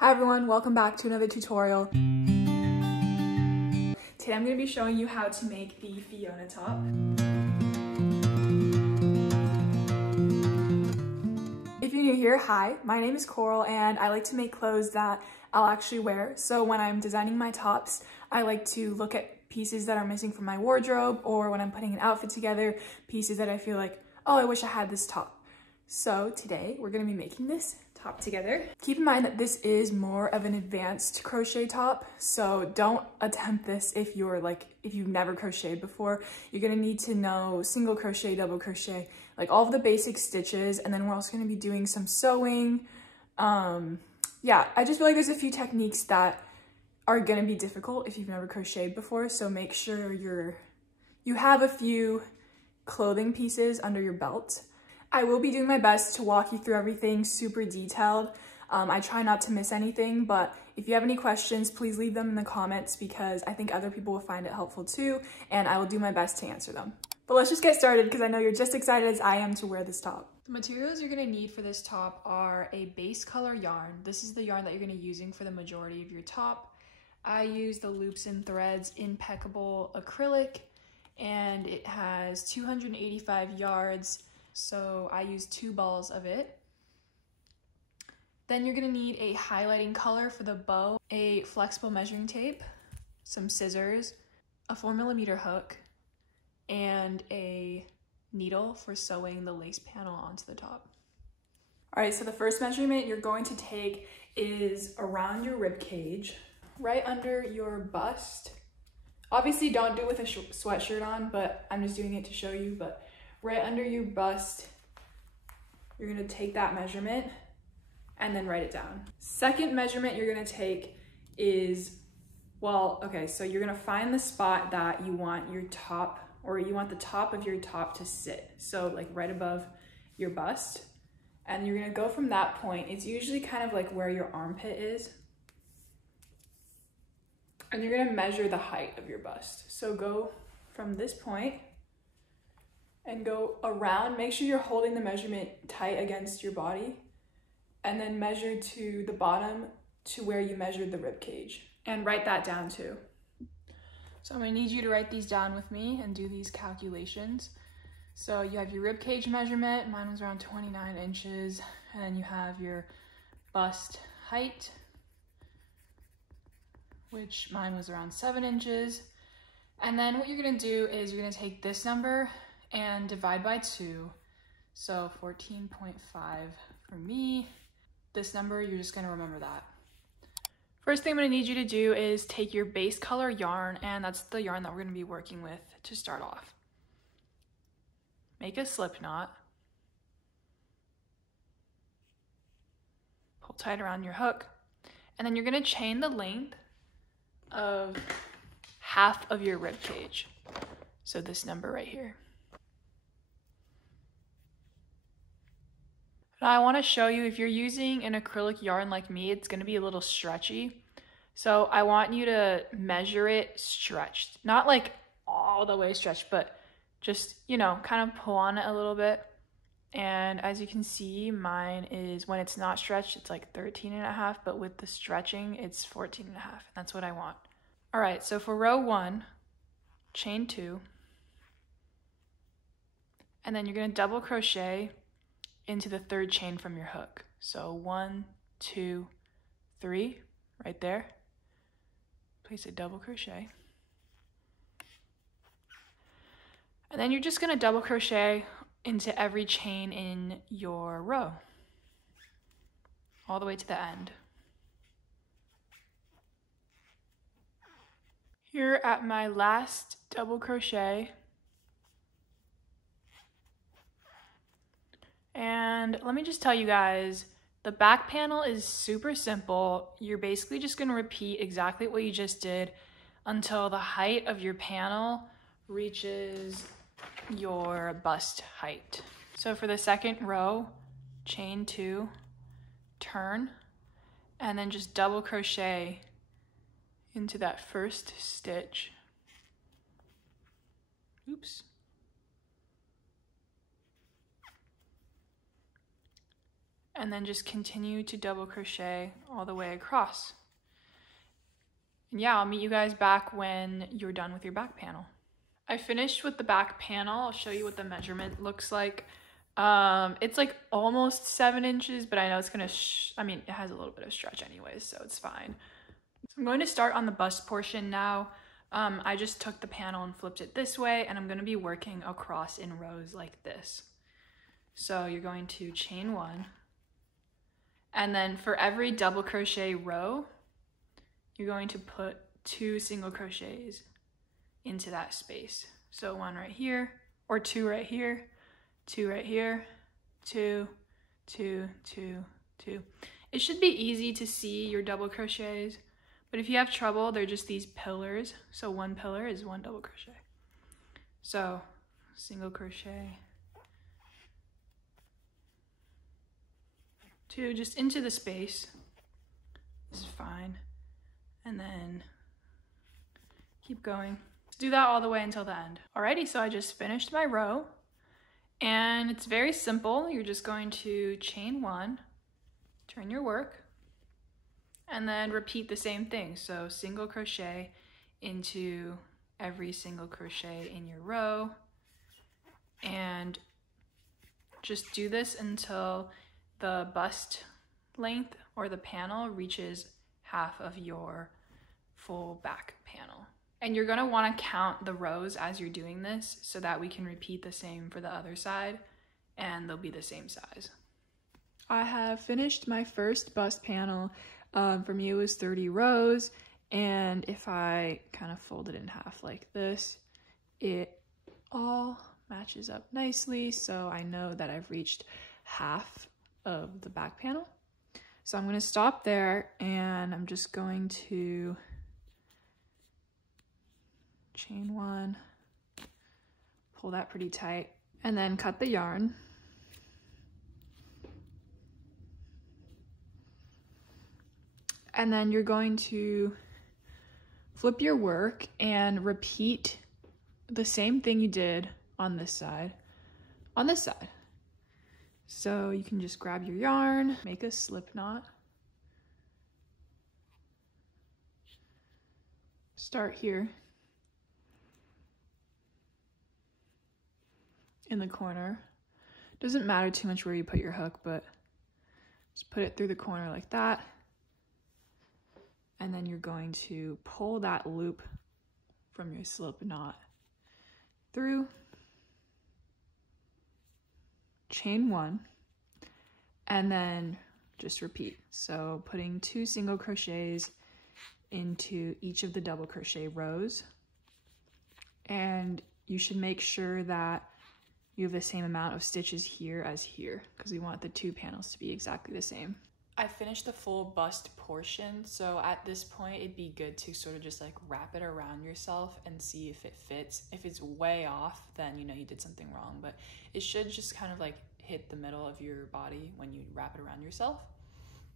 Hi everyone, welcome back to another tutorial. Today I'm going to be showing you how to make the Fiona top. If you're new here, hi, my name is Coral and I like to make clothes that I'll actually wear. So when I'm designing my tops, I like to look at pieces that are missing from my wardrobe, or when I'm putting an outfit together, pieces that I feel like, oh, I wish I had this top. So today we're going to be making this top together. Keep in mind that this is more of an advanced crochet top, so don't attempt this if you've never crocheted before. You're going to need to know single crochet, double crochet, like all of the basic stitches, and then we're also going to be doing some sewing. Yeah, I just feel like there's a few techniques that are going to be difficult if you've never crocheted before, so make sure you have a few clothing pieces under your belt. I will be doing my best to walk you through everything super detailed. I try not to miss anything, but if you have any questions, please leave them in the comments because I think other people will find it helpful too, and I will do my best to answer them. But let's just get started because I know you're just excited as I am to wear this top. The materials you're going to need for this top are a base color yarn. This is the yarn that you're going to be using for the majority of your top. I use the Loops and Threads Impeccable Acrylic, and it has 285 yards. So I use 2 balls of it. Then you're gonna need a highlighting color for the bow, a flexible measuring tape, some scissors, a 4mm hook, and a needle for sewing the lace panel onto the top. All right, so the first measurement you're going to take is around your rib cage, right under your bust. Obviously don't do it with a sweatshirt on, but I'm just doing it to show you, but right under your bust, you're gonna take that measurement and then write it down. Second measurement you're gonna take is, so you're gonna find the spot that you want your top, or you want the top of your top to sit. So like right above your bust. And you're gonna go from that point. It's usually kind of like where your armpit is. And you're gonna measure the height of your bust. So go from this point and go around. Make sure you're holding the measurement tight against your body, and then measure to the bottom to where you measured the rib cage, and write that down too. So I'm gonna need you to write these down with me and do these calculations. So you have your rib cage measurement, mine was around 29 inches, and then you have your bust height, which mine was around 7 inches. And then what you're gonna do is you're gonna take this number and divide by 2. So 14.5 for me. This number, you're just gonna remember that. First thing I'm gonna need you to do is take your base color yarn, and that's the yarn that we're gonna be working with to start off. Make a slip knot. Pull tight around your hook, and then you're gonna chain the length of half of your rib cage. So this number right here. Now I want to show you, if you're using an acrylic yarn like me, it's going to be a little stretchy. So I want you to measure it stretched. Not like all the way stretched, but just, kind of pull on it a little bit. And as you can see, mine is, when it's not stretched, it's like 13.5, but with the stretching, it's 14.5. And that's what I want. All right, so for row 1, chain 2. And then you're going to double crochet into the 3rd chain from your hook. So 1, 2, 3, right there. Place a double crochet. And then you're just gonna double crochet into every chain in your row, all the way to the end. Here at my last double crochet, and let me just tell you guys, the back panel is super simple. You're basically just gonna repeat exactly what you just did until the height of your panel reaches your bust height. So for the second row, chain 2, turn, and then just double crochet into that first stitch. Oops. And then just continue to double crochet all the way across. And yeah, I'll meet you guys back when you're done with your back panel. I finished with the back panel. I'll show you what the measurement looks like. It's like almost 7 inches, but I know it's gonna, I mean, it has a little bit of stretch anyways, so it's fine. So I'm going to start on the bust portion now. I just took the panel and flipped it this way, and I'm gonna be working across in rows like this. So you're going to chain 1, and then for every double crochet row, you're going to put 2 single crochets into that space. So 1 right here, or 2 right here, 2 right here, 2, 2, 2, 2. It should be easy to see your double crochets, but if you have trouble, they're just these pillars. So 1 pillar is 1 double crochet. So single crochet, 2 just into the space. This is fine. And then keep going. Do that all the way until the end. Alrighty, so I just finished my row, and it's very simple. You're just going to chain 1, turn your work, and then repeat the same thing. So single crochet into every single crochet in your row, and just do this until the bust length or the panel reaches half of your full back panel. And you're gonna wanna count the rows as you're doing this so that we can repeat the same for the other side and they'll be the same size. I have finished my first bust panel. For me it was 30 rows, and if I kind of fold it in half like this, it all matches up nicely, so I know that I've reached half of the back panel. So I'm gonna stop there, and I'm just going to chain 1, pull that pretty tight, and then cut the yarn. And then you're going to flip your work and repeat the same thing you did on this side, So you can just grab your yarn, make a slip knot. Start here in the corner. Doesn't matter too much where you put your hook, but just put it through the corner like that. And then you're going to pull that loop from your slip knot through, chain 1, and then just repeat. So putting 2 single crochets into each of the double crochet rows, and you should make sure that you have the same amount of stitches here as here, because we want the 2 panels to be exactly the same. I finished the full bust portion, so at this point it'd be good to sort of just like wrap it around yourself and see if it fits. If it's way off, then you know you did something wrong, but it should just kind of like hit the middle of your body when you wrap it around yourself.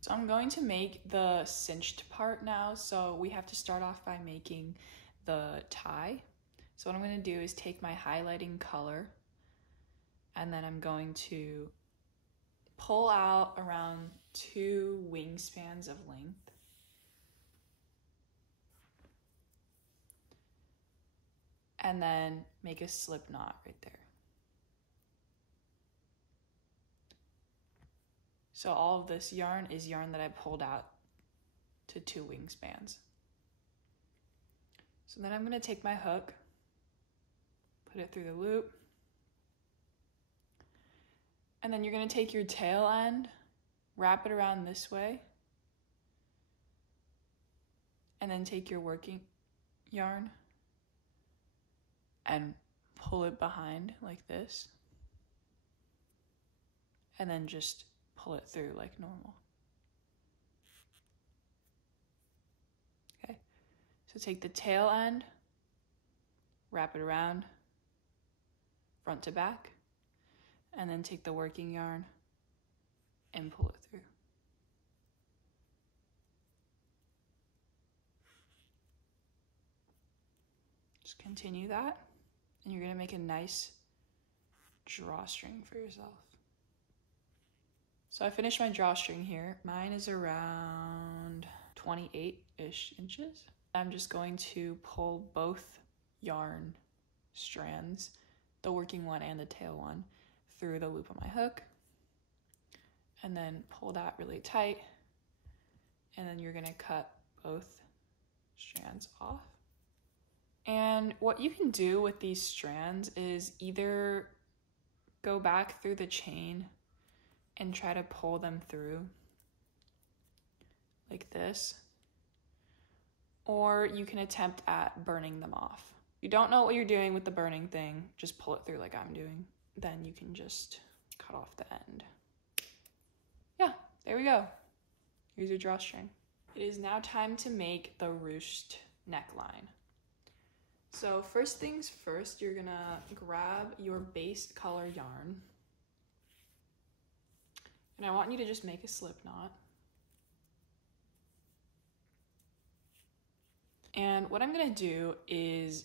So I'm going to make the cinched part now. So we have to start off by making the tie. So what I'm going to do is take my highlighting color, and then I'm going to pull out around 2 wingspans of length. And then make a slip knot right there. So all of this yarn is yarn that I pulled out to 2 wingspans. So then I'm going to take my hook, put it through the loop, and then you're going to take your tail end, wrap it around this way, and then take your working yarn and pull it behind like this, and then just pull it through like normal. Okay, so take the tail end, wrap it around front to back, and then take the working yarn and pull it through. Just continue that, and you're going to make a nice drawstring for yourself. So I finished my drawstring here. Mine is around 28-ish inches. I'm just going to pull both yarn strands, the working one and the tail one, through the loop on my hook, and then pull that really tight, and then you're gonna cut both strands off. And what you can do with these strands is either go back through the chain and try to pull them through like this, or you can attempt at burning them off. If you don't know what you're doing with the burning thing, just pull it through like I'm doing. Then you can just cut off the end. Yeah, there we go. Here's your drawstring. It is now time to make the ruched neckline. So first things first, you're gonna grab your base color yarn. And I want you to just make a slip knot. And what I'm gonna do is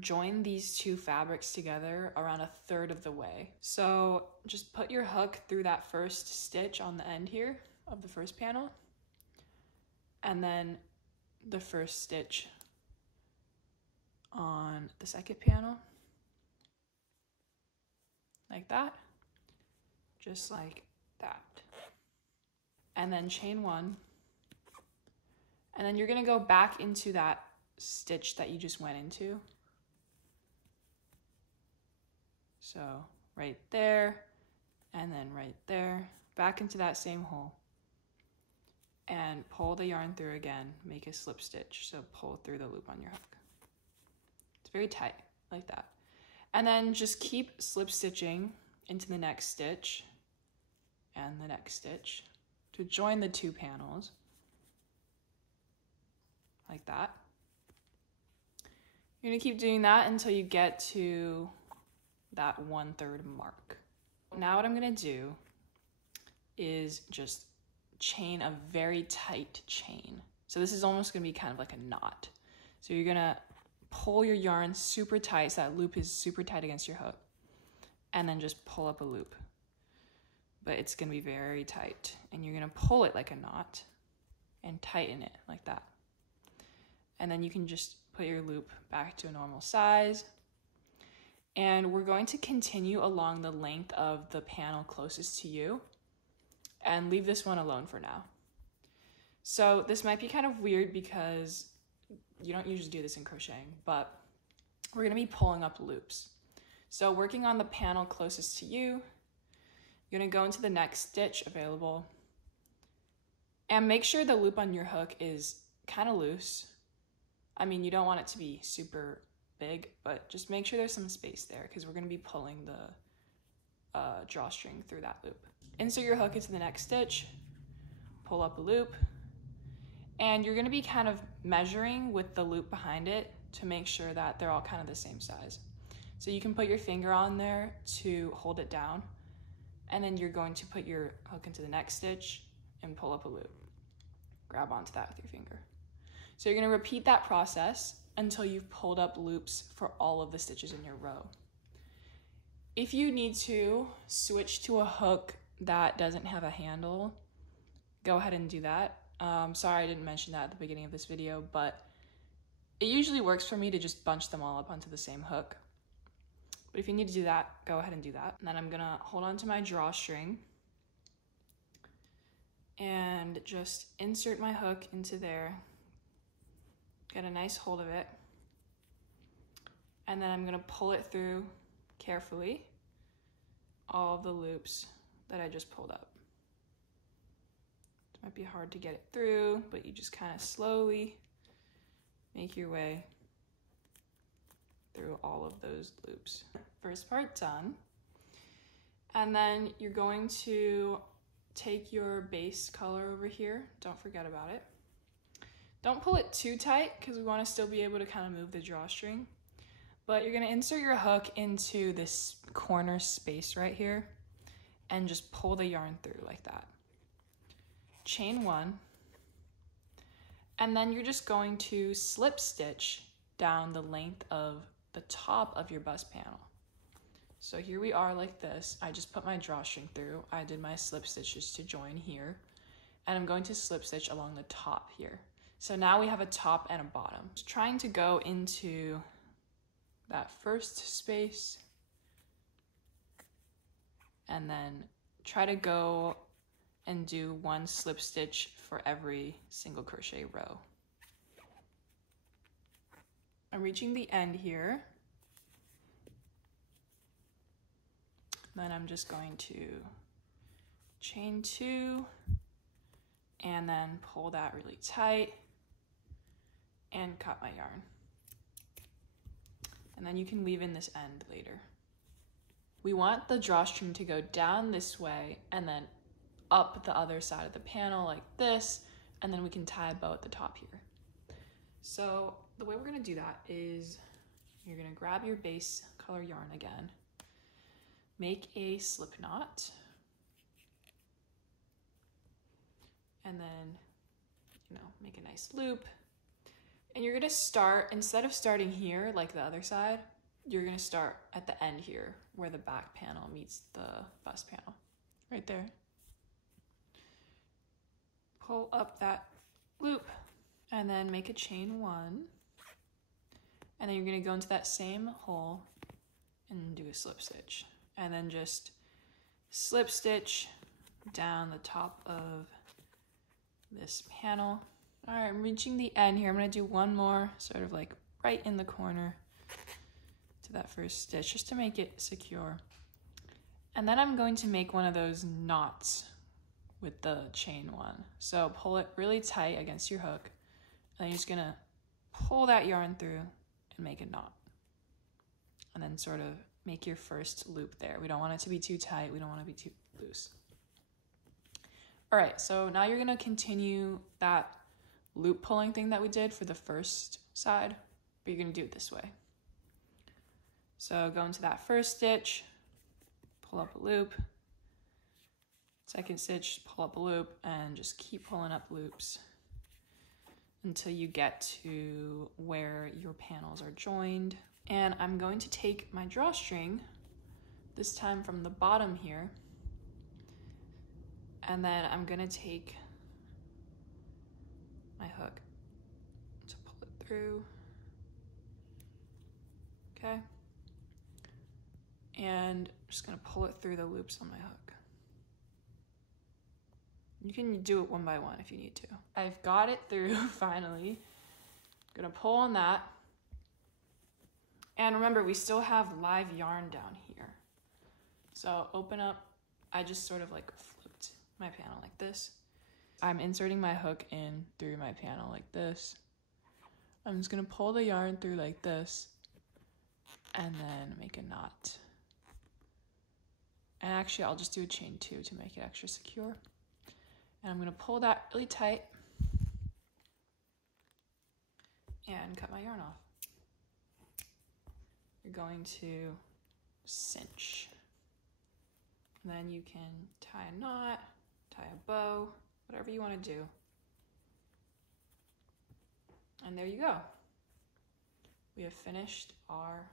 join these two fabrics together around 1/3 of the way. So just put your hook through that first stitch on the end here of the first panel, and then the first stitch on the second panel, like that, just like that. And then chain one, and then you're gonna go back into that stitch that you just went into. So right there, and then right there, back into that same hole, and pull the yarn through again, make a slip stitch. So pull through the loop on your hook. It's very tight, like that. And then just keep slip stitching into the next stitch and the next stitch to join the two panels, like that. You're gonna keep doing that until you get to that 1/3 mark. Now what I'm gonna do is just chain a very tight chain. So this is almost gonna be kind of like a knot. So you're gonna pull your yarn super tight so that loop is super tight against your hook, and then just pull up a loop. But it's gonna be very tight, and you're gonna pull it like a knot and tighten it like that. And then you can just put your loop back to a normal size. And we're going to continue along the length of the panel closest to you and leave this one alone for now. So this might be kind of weird because you don't usually do this in crocheting, but we're gonna be pulling up loops. So working on the panel closest to you, you're gonna go into the next stitch available and make sure the loop on your hook is kind of loose. I mean, you don't want it to be super big, but just make sure there's some space there because we're going to be pulling the drawstring through that loop. Insert your hook into the next stitch, pull up a loop, and you're going to be kind of measuring with the loop behind it to make sure that they're all kind of the same size. So you can put your finger on there to hold it down, and then you're going to put your hook into the next stitch and pull up a loop. Grab onto that with your finger. So you're going to repeat that process until you've pulled up loops for all of the stitches in your row. If you need to switch to a hook that doesn't have a handle, go ahead and do that. Sorry I didn't mention that at the beginning of this video, but it usually works for me to just bunch them all up onto the same hook. But if you need to do that, go ahead and do that. And then I'm gonna hold on to my drawstring and just insert my hook into there. Get a nice hold of it. And then I'm gonna pull it through carefully, all of the loops that I just pulled up. It might be hard to get it through, but you just kind of slowly make your way through all of those loops. First part done. And then you're going to take your base color over here. Don't forget about it. Don't pull it too tight because we want to still be able to kind of move the drawstring. But you're going to insert your hook into this corner space right here and just pull the yarn through like that. Chain one. And then you're just going to slip stitch down the length of the top of your bust panel. So here we are like this. I just put my drawstring through. I did my slip stitches to join here, and I'm going to slip stitch along the top here. So now we have a top and a bottom. Just trying to go into that first space and then try to go and do one slip stitch for every single crochet row. I'm reaching the end here. Then I'm just going to chain 2 and then pull that really tight and cut my yarn. And then you can weave in this end later. We want the drawstring to go down this way and then up the other side of the panel like this, and then we can tie a bow at the top here. So the way we're gonna do that is you're gonna grab your base color yarn again, make a slip knot, and then, make a nice loop. And you're gonna start, instead of starting here like the other side, you're gonna start at the end here where the back panel meets the bust panel, right there. Pull up that loop and then make a chain 1. And then you're gonna go into that same hole and do a slip stitch. And then just slip stitch down the top of this panel. All right, I'm reaching the end here. I'm gonna do one more sort of like right in the corner to that first stitch just to make it secure. And then I'm going to make one of those knots with the chain 1. So pull it really tight against your hook, and you're just gonna pull that yarn through and make a knot. And then sort of make your first loop there. We don't want it to be too tight. We don't want to be too loose. All right, so now you're gonna continue that loop pulling thing that we did for the first side, but you're gonna do it this way. So go into that first stitch, pull up a loop, second stitch, pull up a loop, and just keep pulling up loops until you get to where your panels are joined. And I'm going to take my drawstring, this time from the bottom here, and then I'm gonna take my hook to pull it through, okay? And I'm just gonna pull it through the loops on my hook. You can do it one by one if you need to. I've got it through finally. I'm gonna pull on that. And remember, we still have live yarn down here. So open up, I just sort of like flipped my panel like this. I'm inserting my hook in through my panel like this. I'm just gonna pull the yarn through like this and then make a knot. And actually I'll just do a chain 2 to make it extra secure. And I'm gonna pull that really tight and cut my yarn off. You're going to cinch. And then you can tie a knot, tie a bow, whatever you want to do. And there you go. We have finished our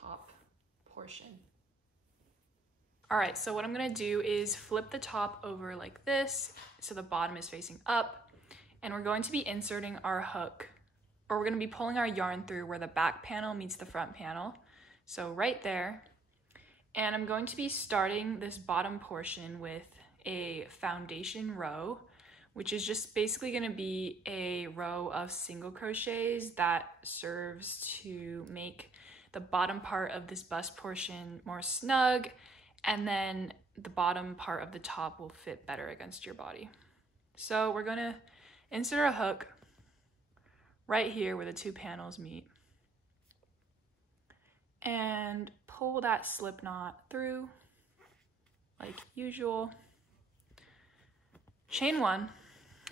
top portion. All right, so what I'm gonna do is flip the top over like this, so the bottom is facing up, and we're going to be inserting our hook, or we're gonna be pulling our yarn through where the back panel meets the front panel. So right there. And I'm going to be starting this bottom portion with a foundation row, which is just basically gonna be a row of single crochets that serves to make the bottom part of this bust portion more snug, and then the bottom part of the top will fit better against your body. So we're gonna insert our hook right here where the two panels meet and pull that slip knot through like usual. Chain 1,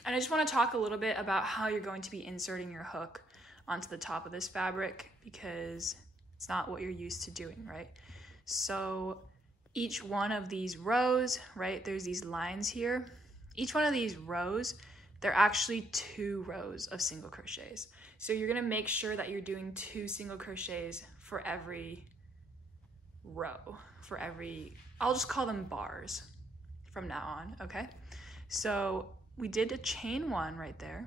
and I just want to talk a little bit about how you're going to be inserting your hook onto the top of this fabric, because it's not what you're used to doing, right? So each one of these rows, right, there's these lines here. Each one of these rows, they're actually 2 rows of single crochets. So you're gonna make sure that you're doing 2 single crochets for every row for every, I'll just call them bars from now on, okay? So we did a chain 1 right there,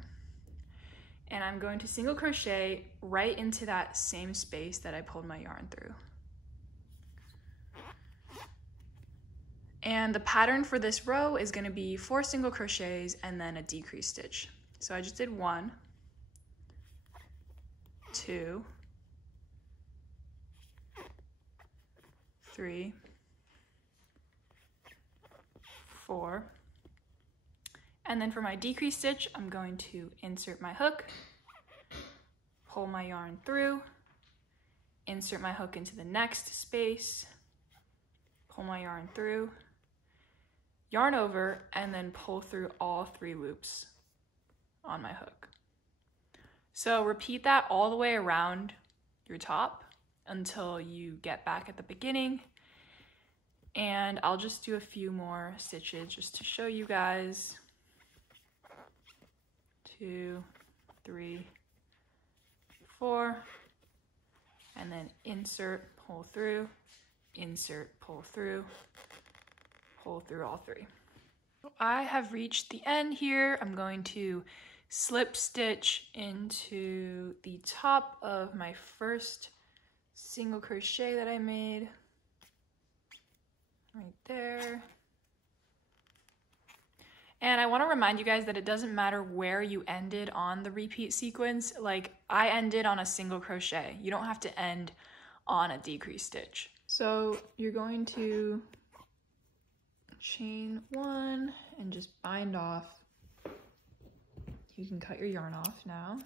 and I'm going to single crochet right into that same space that I pulled my yarn through. And the pattern for this row is going to be 4 single crochets and then a decrease stitch. So I just did 1, 2, 3, 4, and then for my decrease stitch, I'm going to insert my hook, pull my yarn through, insert my hook into the next space, pull my yarn through, yarn over, and then pull through all 3 loops on my hook. So repeat that all the way around your top until you get back at the beginning. And I'll just do a few more stitches just to show you guys. 2, 3, 4, and then insert, pull through, insert, pull through all 3. I have reached the end here. I'm going to slip stitch into the top of my first single crochet that I made right there. And I want to remind you guys that it doesn't matter where you ended on the repeat sequence. Like, I ended on a single crochet. You don't have to end on a decrease stitch. So you're going to chain 1 and just bind off. You can cut your yarn off now.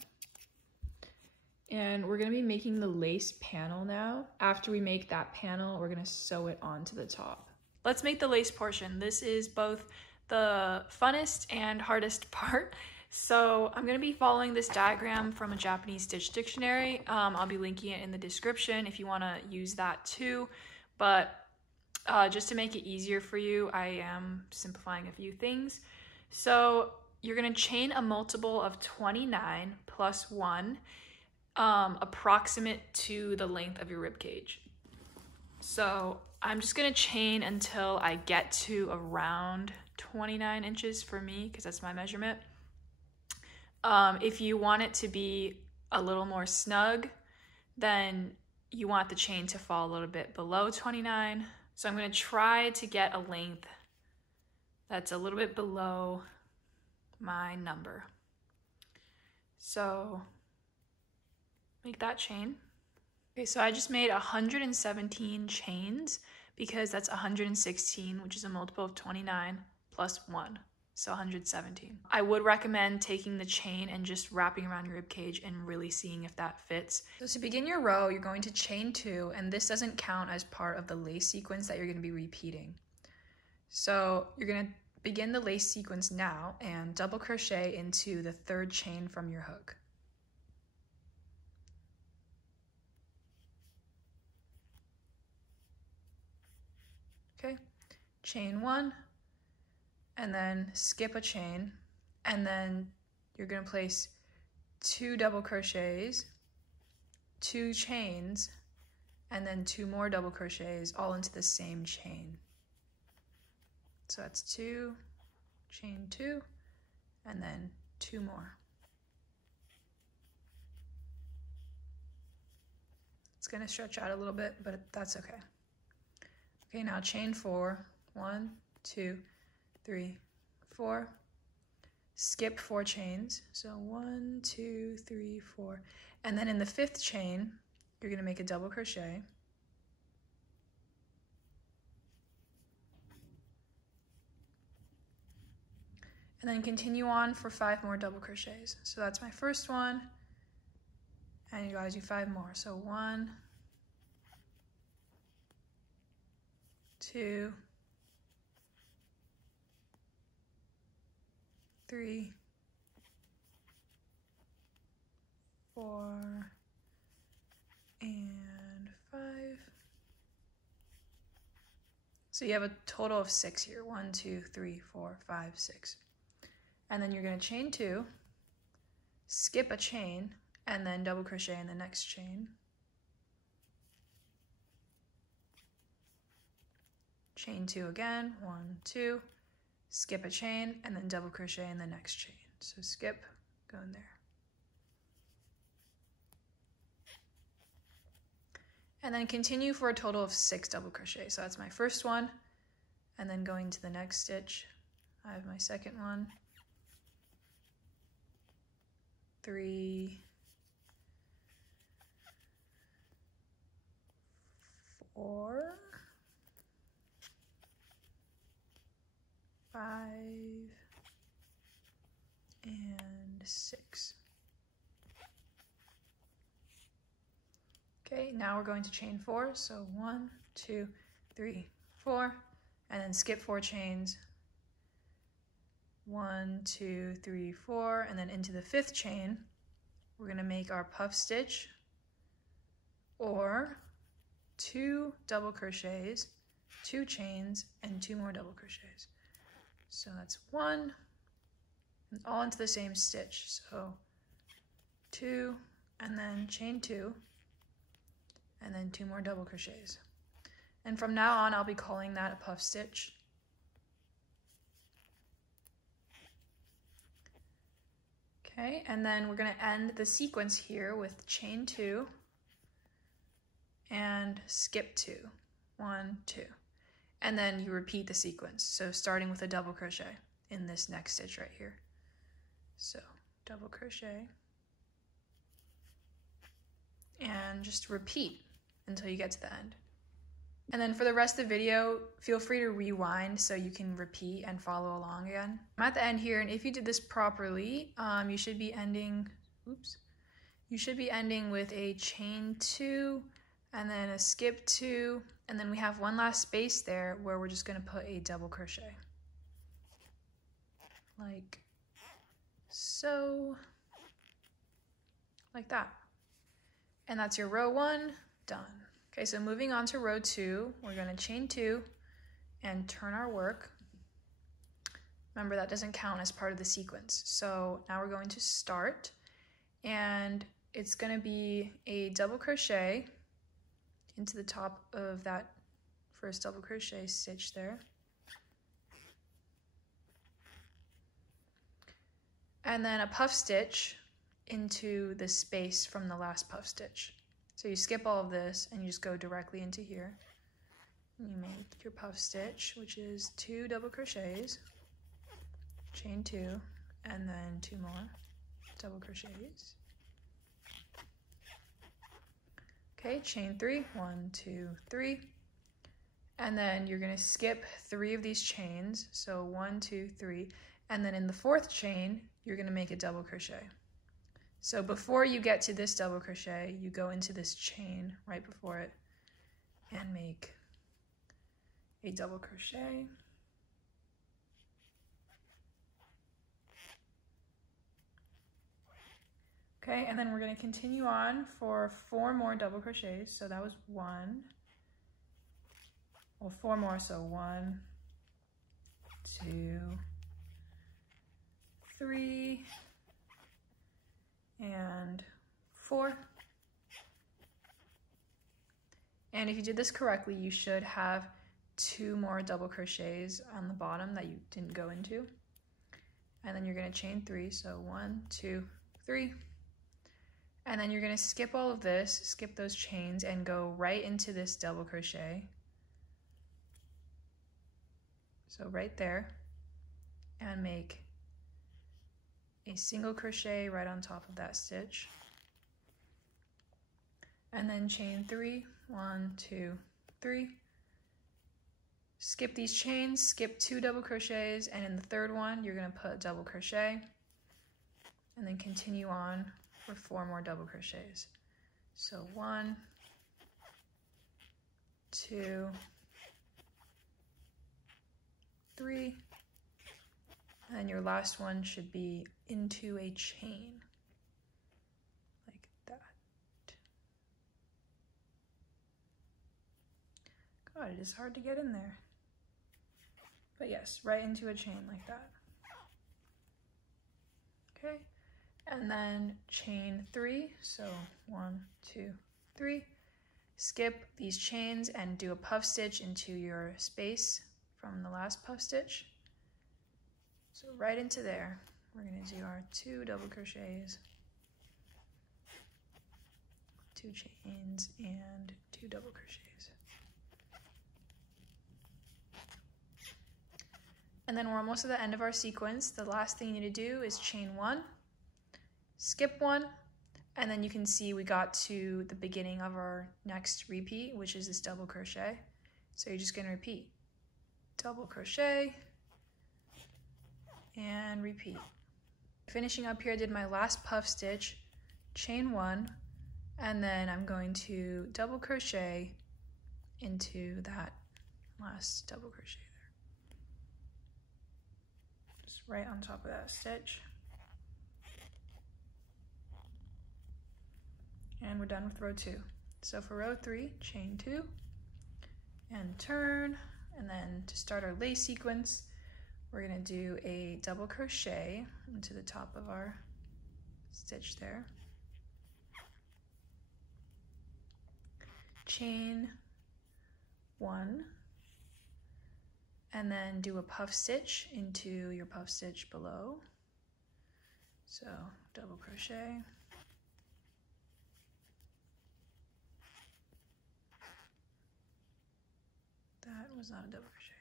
And we're going to be making the lace panel now. After we make that panel, we're going to sew it onto the top. Let's make the lace portion. This is both the funnest and hardest part. So I'm going to be following this diagram from a Japanese stitch dictionary. I'll be linking it in the description if you want to use that too. But just to make it easier for you, I am simplifying a few things. So you're going to chain a multiple of 29 plus 1, approximate to the length of your rib cage. So I'm just going to chain until I get to around 29 inches for me, because that's my measurement. If you want it to be a little more snug, then you want the chain to fall a little bit below 29. So I'm going to try to get a length that's a little bit below my number. So make that chain. Okay, so I just made 117 chains because that's 116, which is a multiple of 29 plus 1, so 117. I would recommend taking the chain and just wrapping around your rib cage and really seeing if that fits. So to begin your row, you're going to chain 2, and this doesn't count as part of the lace sequence that you're going to be repeating. So you're going to begin the lace sequence now and double crochet into the 3rd chain from your hook. Okay, chain 1, and then skip a chain, and then you're going to place 2 double crochets, 2 chains, and then 2 more double crochets all into the same chain. So that's 2, chain 2, and then 2 more. It's going to stretch out a little bit, but that's okay. Okay, now chain 4, 1, 2, 3, 4, skip 4 chains, so 1, 2, 3, 4, and then in the 5th chain, you're going to make a double crochet, and then continue on for 5 more double crochets. So that's my first one, and you guys do 5 more, so 1, 2, 3, 4, and 5. So you have a total of 6 here. 1, 2, 3, 4, 5, 6. And then you're going to chain 2, skip a chain, and then double crochet in the next chain. chain 2 again, 1, 2, skip a chain, and then double crochet in the next chain. So skip, go in there. And then continue for a total of 6 double crochets. So that's my first one, and then going to the next stitch, I have my second one, 3, 4, 5, and 6. Okay, now we're going to chain 4. So 1, 2, 3, 4, and then skip 4 chains. 1, 2, 3, 4, and then into the 5th chain, we're going to make our puff stitch or 2 double crochets, 2 chains, and 2 more double crochets. So that's 1, and all into the same stitch. So 2, and then chain 2, and then 2 more double crochets. And from now on, I'll be calling that a puff stitch. Okay, and then we're going to end the sequence here with chain 2 and skip 2, 1, 2. And then you repeat the sequence. So starting with a double crochet in this next stitch right here. So double crochet and just repeat until you get to the end. And then for the rest of the video, feel free to rewind so you can repeat and follow along again. I'm at the end here, and if you did this properly, you should be ending, you should be ending with a chain 2 and then a skip 2, and then we have one last space there where we're just going to put a double crochet. Like so, like that. And that's your row 1 done. Okay, so moving on to row 2, we're going to chain 2 and turn our work. Remember, that doesn't count as part of the sequence. So now we're going to start, and it's going to be a double crochet into the top of that first double crochet stitch there. And then a puff stitch into the space from the last puff stitch. So you skip all of this and you just go directly into here. And you make your puff stitch, which is 2 double crochets, chain 2, and then 2 more double crochets. Okay, chain 3, 1, 2, 3. And then you're going to skip 3 of these chains. So 1, 2, 3. And then in the 4th chain, you're going to make a double crochet. So before you get to this double crochet, you go into this chain right before it and make a double crochet. Okay, and then we're going to continue on for 4 more double crochets. So that was 1. Well, 4 more, so 1, 2, 3, and 4. And if you did this correctly, you should have 2 more double crochets on the bottom that you didn't go into. And then you're going to chain 3, so 1, 2, 3. And then you're going to skip all of this, skip those chains, and go right into this double crochet. So right there, and make a single crochet right on top of that stitch, and then chain 3, 1, 2, 3. Skip these chains, skip 2 double crochets, and in the 3rd one you're going to put a double crochet, and then continue on for 4 more double crochets. So 1, 2, 3. And your last one should be into a chain, like that. God, it is hard to get in there. But yes, right into a chain like that. Okay, and then chain 3, so 1, 2, 3. skip these chains and do a puff stitch into your space from the last puff stitch. So right into there, we're going to do our 2 double crochets, 2 chains, and 2 double crochets. And then we're almost at the end of our sequence. The last thing you need to do is chain 1, skip 1, and then you can see we got to the beginning of our next repeat, which is this double crochet. So you're just going to repeat. Double crochet and repeat. Finishing up here, I did my last puff stitch, chain 1, and then I'm going to double crochet into that last double crochet there. Just right on top of that stitch. And we're done with row 2. So for row 3, chain 2 and turn, and then to start our lace sequence, we're going to do a double crochet into the top of our stitch there. Chain 1, and then do a puff stitch into your puff stitch below. So double crochet. That was not a double crochet.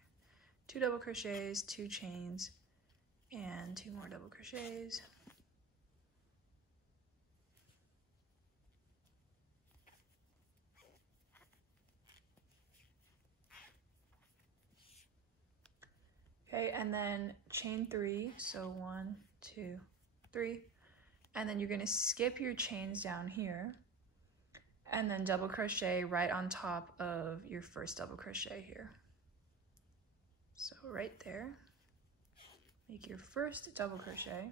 2 double crochets, 2 chains, and 2 more double crochets. Okay, and then chain 3, so 1, 2, 3, and then you're going to skip your chains down here, and then double crochet right on top of your first double crochet here. So right there, make your first double crochet,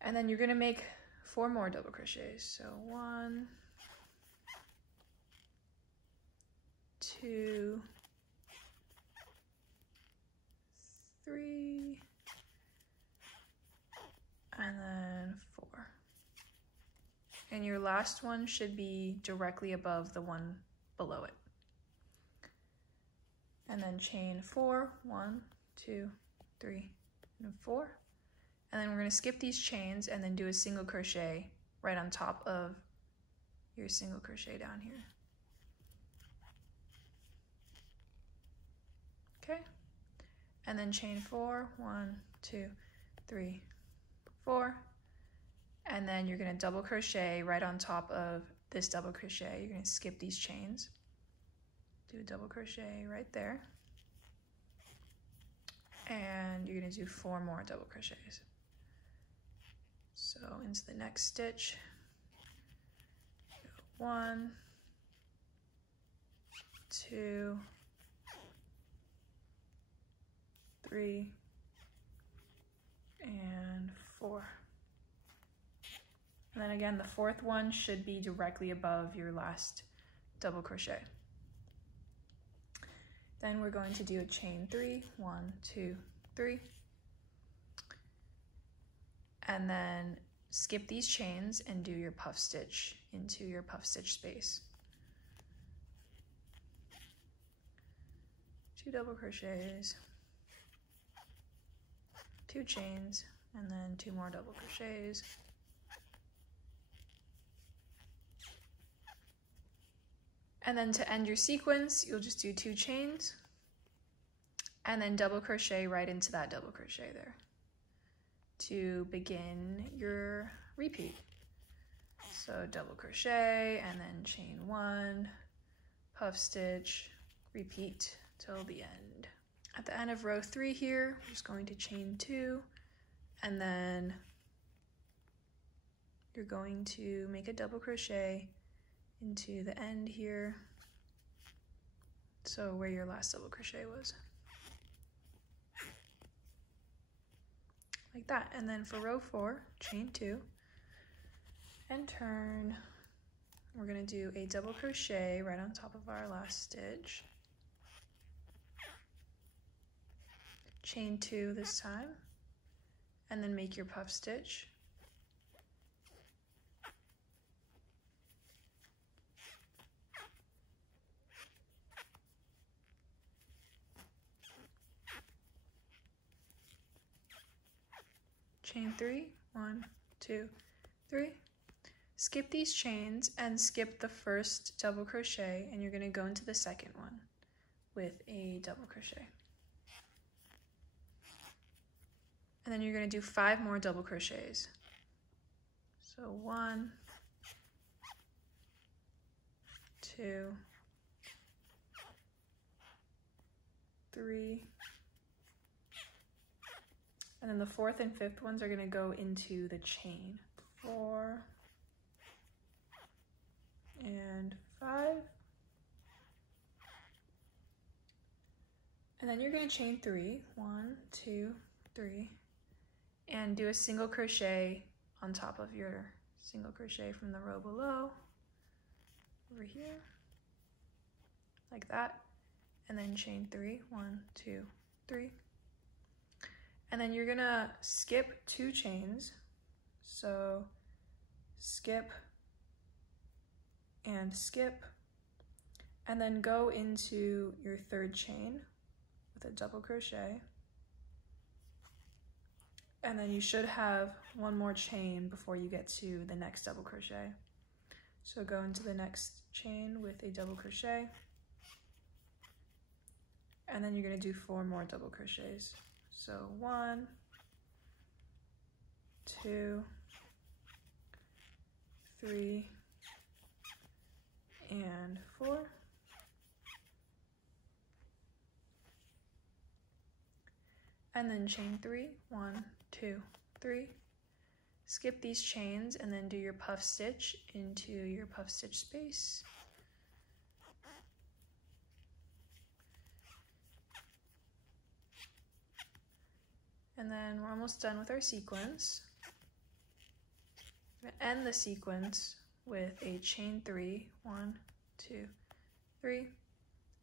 and then you're going to make 4 more double crochets. So 1, 2, 3, and then 4. And your last one should be directly above the one below it. And then chain 4, 1, 2, 3, and 4. And then we're going to skip these chains and then do a single crochet right on top of your single crochet down here. Okay. And then chain 4, 1, 2, 3, 4. And then you're going to double crochet right on top of this double crochet. You're going to skip these chains. Do a double crochet right there. And you're going to do 4 more double crochets. So into the next stitch, 1, 2, 3, and 4. And then again, the 4th one should be directly above your last double crochet. Then we're going to do a chain 3, 1, 2, 3. And then skip these chains and do your puff stitch into your puff stitch space. 2 double crochets, 2 chains, and then 2 more double crochets. And then to end your sequence, you'll just do 2 chains and then double crochet right into that double crochet there to begin your repeat. So double crochet and then chain 1, puff stitch, repeat till the end. At the end of row 3 here, we're just going to chain 2, and then you're going to make a double crochet into the end here, so where your last double crochet was, like that. And then for row 4, chain 2 and turn. We're going to do a double crochet right on top of our last stitch, chain 2 this time, and then make your puff stitch. chain 3, 1, 2, 3. Skip these chains and skip the first double crochet, and you're going to go into the second one with a double crochet. And then you're going to do 5 more double crochets. So 1, 2, 3, and then the 4th and 5th ones are going to go into the chain. 4 and 5, and then you're going to chain 3, 1, 2, 3, and do a single crochet on top of your single crochet from the row below, over here, like that, and then chain 3, 1, 2, 3, and then you're gonna skip 2 chains, so skip and skip, and then go into your 3rd chain with a double crochet, and then you should have 1 more chain before you get to the next double crochet. So go into the next chain with a double crochet, and then you're going to do 4 more double crochets. So 1, 2, 3, and 4. And then chain 3, 1, 2, 3. Skip these chains and then do your puff stitch into your puff stitch space. And then we're almost done with our sequence. I'm gonna end the sequence with a chain 3, 1, 2, 3,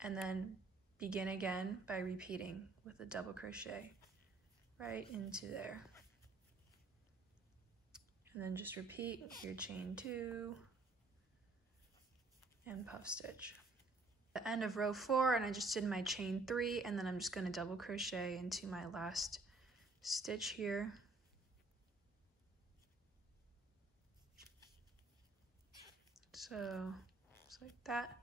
and then begin again by repeating with a double crochet right into there. And then just repeat your chain 2 and puff stitch. The end of row 4, and I just did my chain 3, and then I'm just going to double crochet into my last stitch here. So just like that.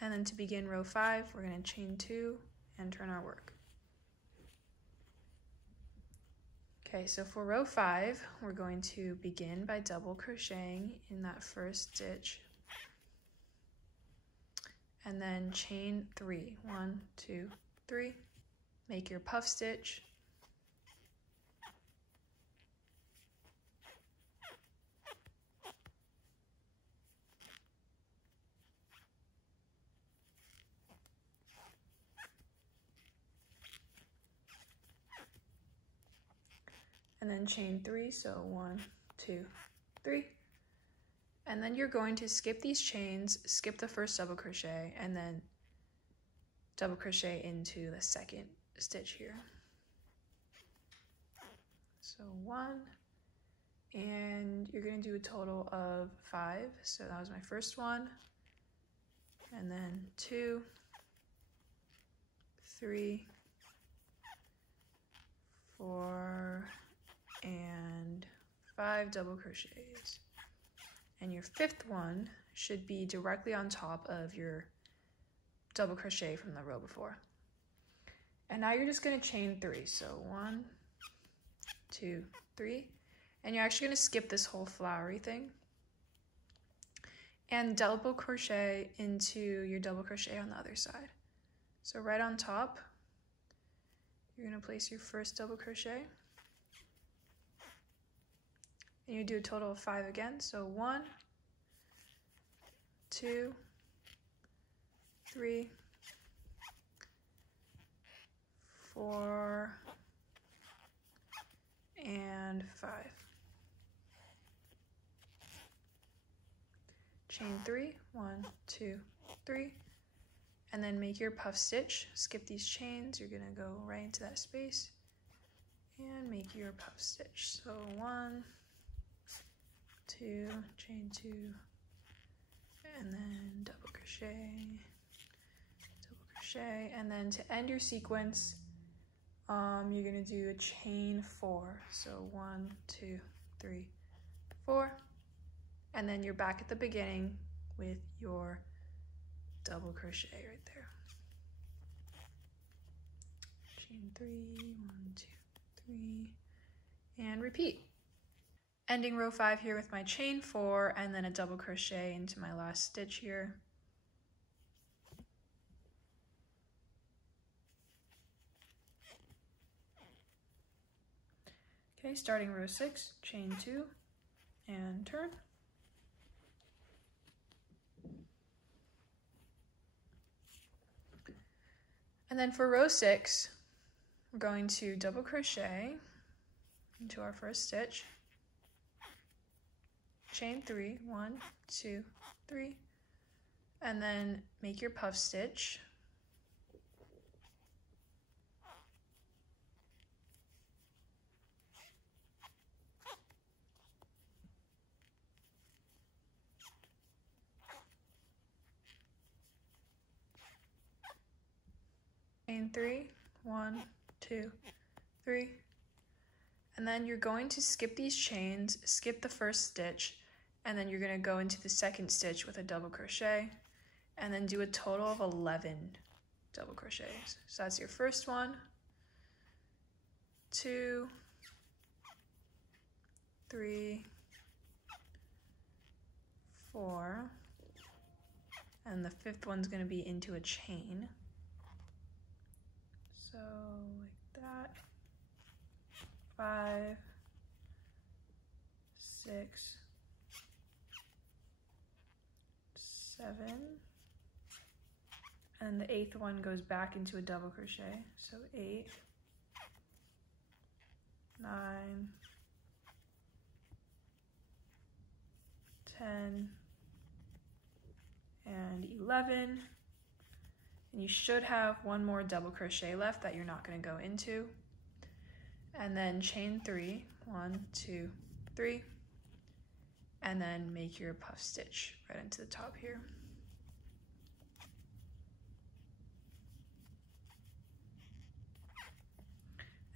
And then to begin row 5, we're going to chain 2 and turn our work. Okay, so for row 5, we're going to begin by double crocheting in that first stitch, and then chain 3, 1, 2, 3, make your puff stitch, and then chain 3, so 1, 2, 3, and then you're going to skip these chains, skip the first double crochet, and then double crochet into the second stitch here. So 1, and you're going to do a total of 5, so that was my first one, and then 2, 3, 4, and 5 double crochets. And your 5th one should be directly on top of your double crochet from the row before. And now you're just going to chain 3. So 1, 2, 3. And you're actually going to skip this whole flowery thing and double crochet into your double crochet on the other side. So right on top, you're going to place your first double crochet. And you do a total of 5 again. So 1, 2, 3, 4, and 5. Chain 3, 1, 2, 3, and then make your puff stitch. Skip these chains. You're gonna go right into that space and make your puff stitch. So 1, 2, chain 2, and then double crochet, and then to end your sequence, you're gonna do a chain 4. So 1, 2, 3, 4, and then you're back at the beginning with your double crochet right there. Chain 3, 1, 2, 3, and repeat. Ending row 5 here with my chain 4 and then a double crochet into my last stitch here. Okay, starting row 6, chain 2 and turn. And then for row 6, we're going to double crochet into our first stitch, chain 3, 1, 2, 3, and then make your puff stitch. Chain 3, 1, 2, 3, and then you're going to skip these chains, skip the first stitch, and then you're going to go into the second stitch with a double crochet, and then do a total of 11 double crochets. So that's your first one, 2, 3, 4, and the fifth one's going to be into a chain. So like that, 5, 6, 7, and the 8th one goes back into a double crochet. So 8, 9, 10, and 11. And you should have one more double crochet left that you're not going to go into. And then chain 3, 1, 2, 3, and then make your puff stitch right into the top here.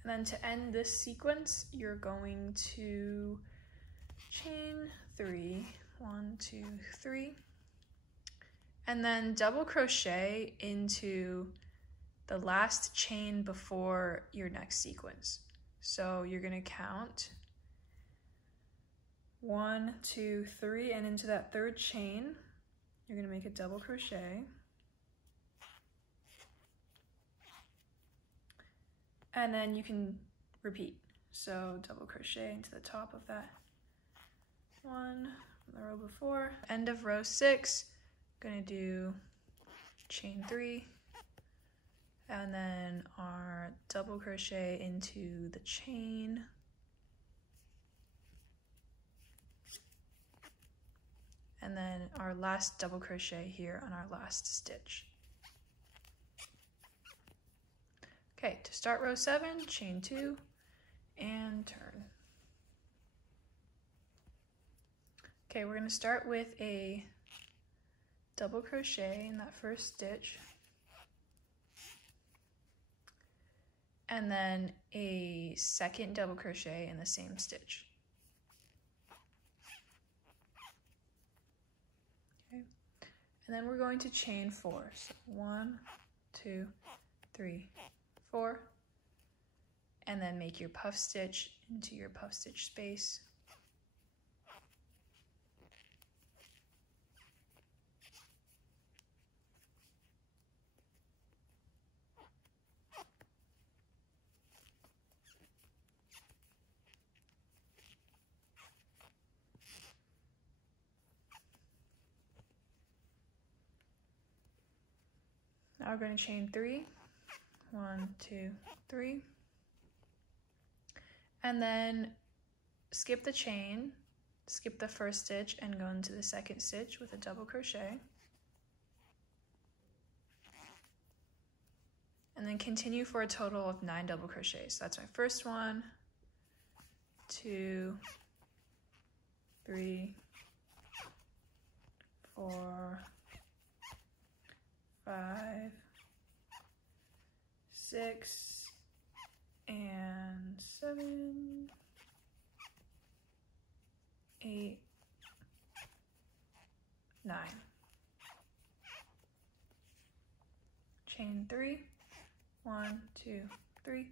And then to end this sequence, you're going to chain 3, 1, 2, 3, and then double crochet into the last chain before your next sequence. So you're going to count 1, 2, 3, and into that third chain, you're going to make a double crochet. And then you can repeat. So double crochet into the top of that one from the row before. End of row 6, gonna do chain 3, and then our double crochet into the chain. And then our last double crochet here on our last stitch. Okay, to start row 7, chain 2 and turn. Okay, we're gonna start with a double crochet in that first stitch, and then a second double crochet in the same stitch. Okay, and then we're going to chain 4. So 1, 2, 3, 4, and then make your puff stitch into your puff stitch space. Now we're going to chain 3, 1, 2, 3, and then skip the chain, skip the first stitch and go into the second stitch with a double crochet, and then continue for a total of 9 double crochets. So that's my first one, 2, 3, 4, 5, 6, and 7, 8, 9. Chain 3, 1, 2, 3, and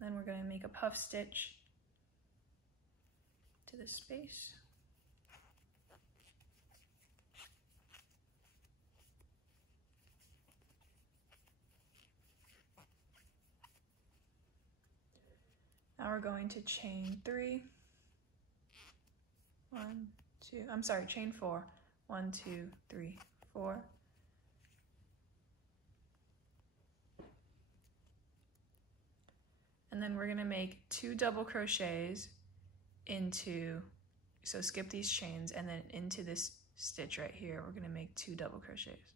then we're going to make a puff stitch to this space. Now we're going to chain 3, 1, 2, I'm sorry, chain 4, 1, 2, 3, 4. And then we're gonna make 2 double crochets into, so skip these chains, and then into this stitch right here, we're gonna make 2 double crochets.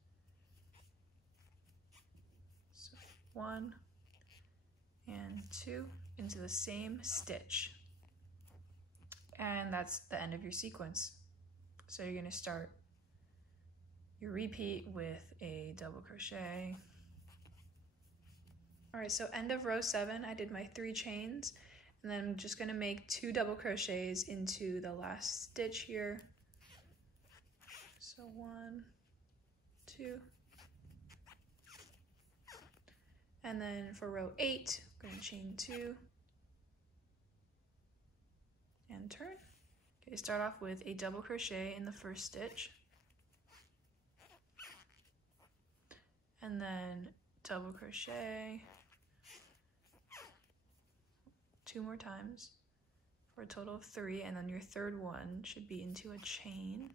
So 1 and 2 into the same stitch. And that's the end of your sequence. So you're gonna start your repeat with a double crochet. All right, so end of row 7, I did my 3 chains, and then I'm just gonna make 2 double crochets into the last stitch here. So 1, 2. And then for row 8, I'm gonna chain 2 and turn. Okay, start off with a double crochet in the first stitch, and then double crochet 2 more times for a total of 3, and then your third one should be into a chain.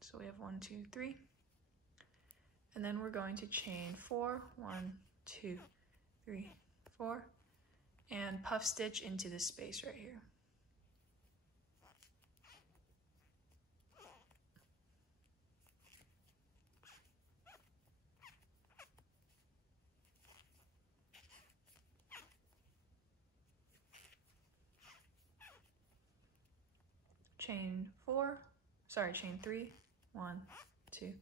So we have 1, 2, 3. And then we're going to chain 4, 1, 2, 3, 4, and puff stitch into this space right here. Chain 3, 1, 2,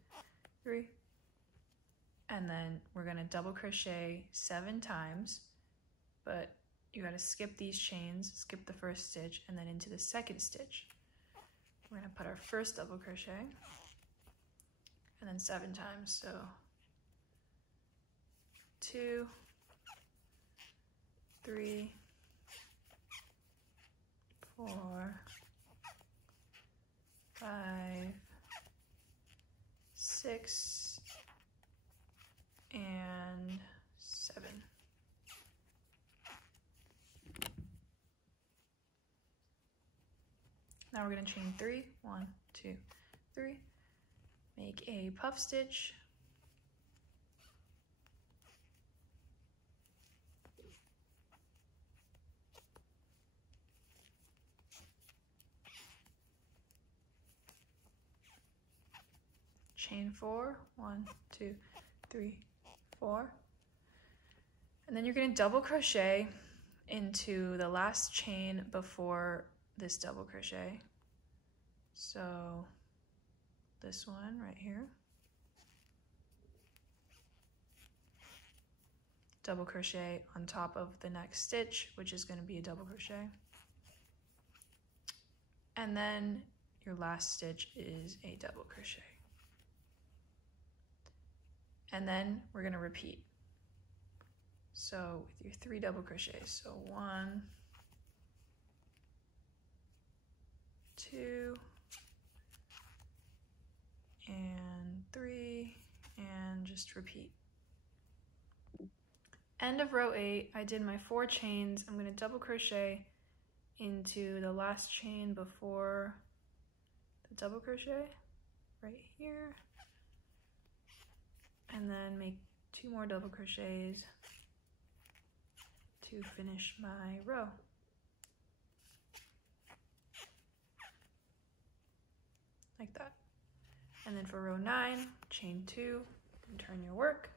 3, and then we're gonna double crochet 7 times, but you gotta skip these chains, skip the first stitch, and then into the second stitch. We're gonna put our first double crochet, and then 7 times, so 2, 3, 4, 5, 6, and 7. Now we're going to chain 3, 1, 2, 3, make a puff stitch, chain 4, 1, 2, 3, 4, and then you're going to double crochet into the last chain before this double crochet. So this one right here, double crochet on top of the next stitch, which is going to be a double crochet, and then your last stitch is a double crochet. And then we're going to repeat. So with your 3 double crochets, so 1, 2, and 3, and just repeat. End of row 8, I did my 4 chains. I'm going to double crochet into the last chain before the double crochet right here, and then make 2 more double crochets to finish my row. Like that. And then for row 9, chain 2 and turn your work.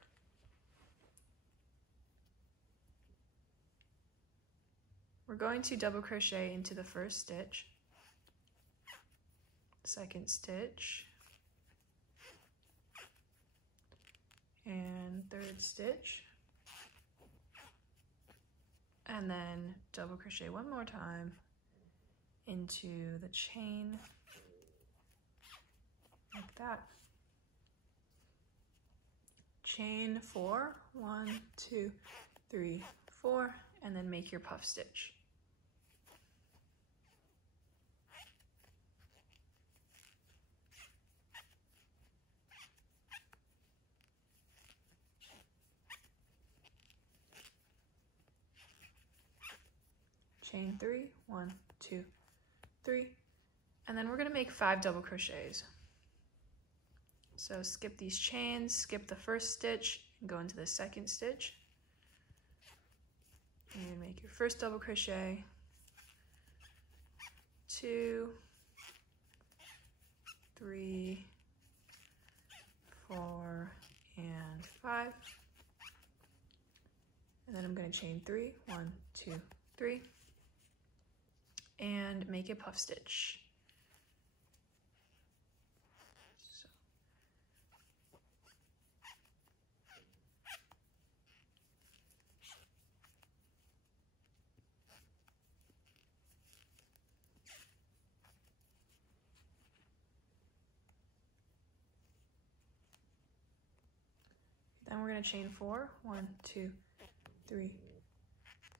We're going to double crochet into the first stitch, second stitch, and third stitch, and then double crochet one more time into the chain like that. Chain 4, 1, 2, 3, 4, and then make your puff stitch. Chain 3, 1, 2, 3, and then we're gonna make 5 double crochets. So skip these chains, skip the first stitch, and go into the second stitch. And make your first double crochet, 2, 3, 4, and 5. And then I'm going to chain 3, 1, 2, 3, and make a puff stitch. Then we're going to chain 4, 1, 2, 3,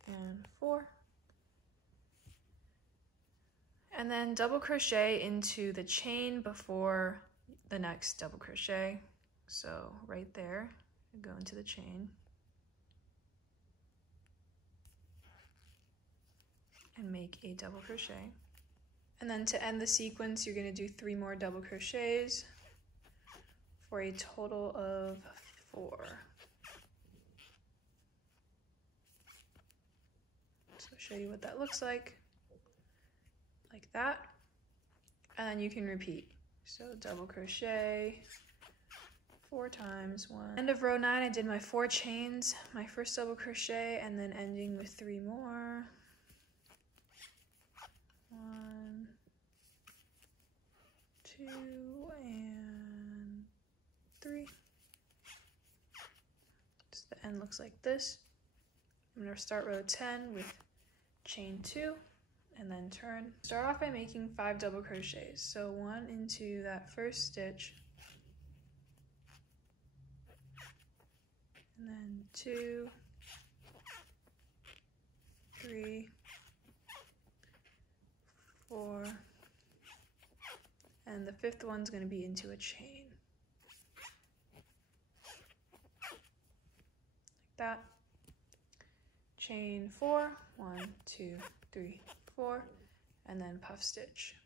and 4. And then double crochet into the chain before the next double crochet. So right there, go into the chain. And make a double crochet. And then to end the sequence, you're going to do 3 more double crochets for a total of 4. So I'll show you what that looks like that. And then you can repeat. So double crochet 4 times, 1. End of row 9, I did my 4 chains, my first double crochet, and then ending with 3 more. 1, 2, and 3. So the end looks like this. I'm going to start row 10 with chain 2 and then turn. Start off by making 5 double crochets. So 1 into that first stitch, and then 2, 3, 4, and the 5th one's going to be into a chain. Like that. Chain 4, 1, 2, 3, 4, and then puff stitch.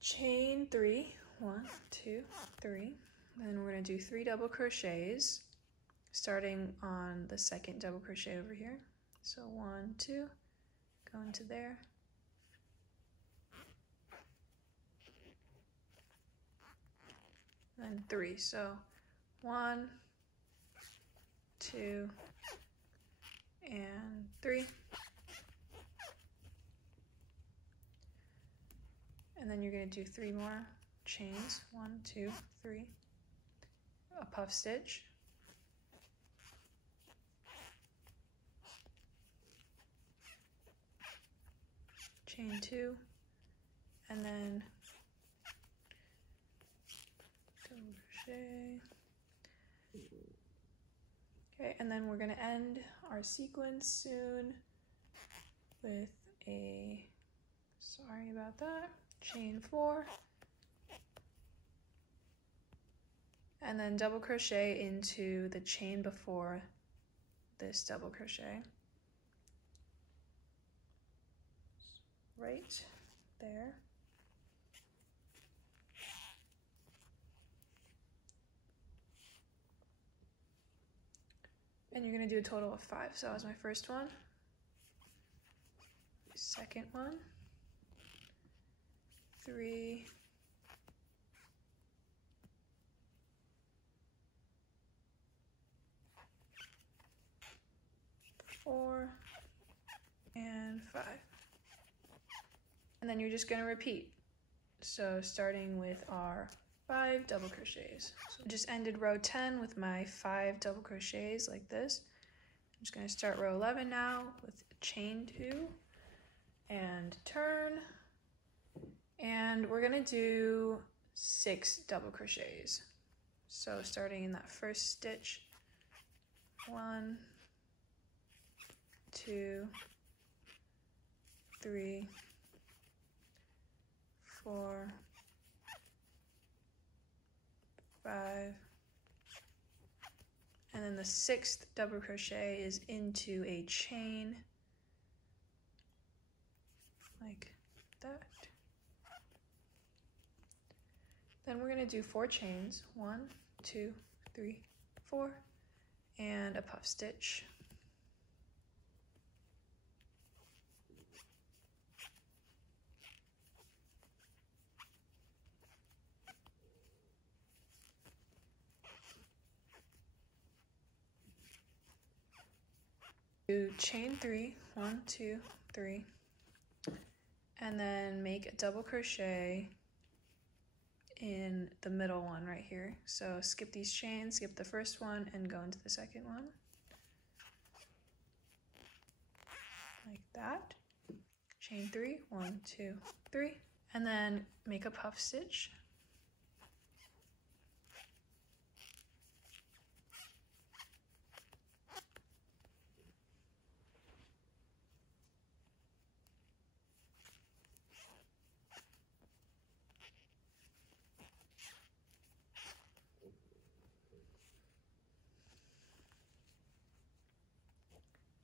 Chain 3, 1, 2, 3, and then we're going to do 3 double crochets starting on the second double crochet over here. So 1, 2, go into there. And 3, so 1, 2, and 3. And then you're going to do 3 more chains, 1, 2, 3, a puff stitch, chain 2, and then double crochet. Okay, and then we're going to end our sequence soon with a, sorry about that, chain 4, and then double crochet into the chain before this double crochet. Right there. And you're going to do a total of 5. So that was my first one. Second one. 3. 4. and 5. And then you're just going to repeat. So starting with our 5 double crochets. So I just ended row 10 with my 5 double crochets like this. I'm just going to start row 11 now with chain 2 and turn. And we're going to do 6 double crochets. So starting in that first stitch, 1, 2, 3, 4, 5, and then the 6th double crochet is into a chain like that. Then we're going to do 4 chains, 1, 2, 3, 4, and a puff stitch. Do chain 3, 1, 2, 3, and then make a double crochet in the middle one right here. So skip these chains, skip the first one, and go into the second one. Like that. Chain 3, 1, 2, 3, and then make a puff stitch.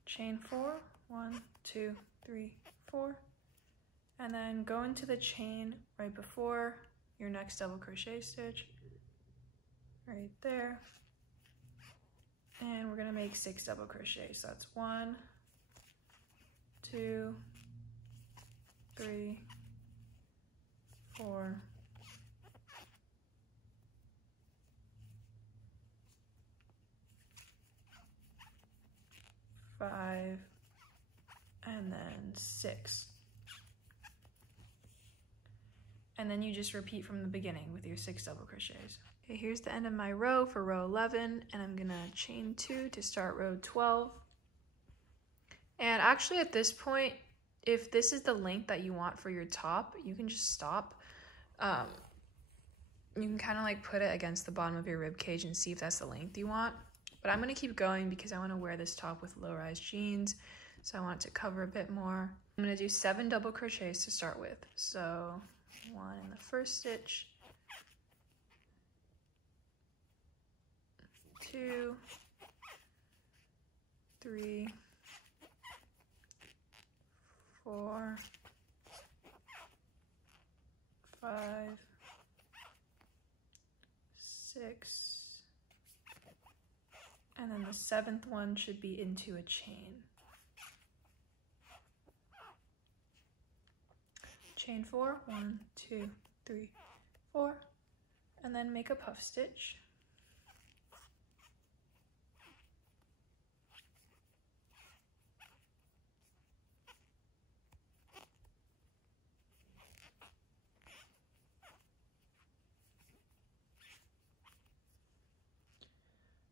Chain 4, 1, 2, 3, 4, and then go into the chain right before your next double crochet stitch, right there, and we're going to make 6 double crochets. So that's 1, 2, 3, 4, 5, and then 6. And then you just repeat from the beginning with your 6 double crochets. Okay, here's the end of my row for row 11, and I'm gonna chain 2 to start row 12. And actually at this point, if this is the length that you want for your top, you can just stop. You can kind of like put it against the bottom of your rib cage and see if that's the length you want. But I'm gonna keep going because I wanna wear this top with low-rise jeans, so I want it to cover a bit more. I'm gonna do 7 double crochets to start with. So 1 in the first stitch, 2, 3, 4, 5, 6, and then the 7th one should be into a chain. Chain 4, 1, 2, 3, 4, and then make a puff stitch.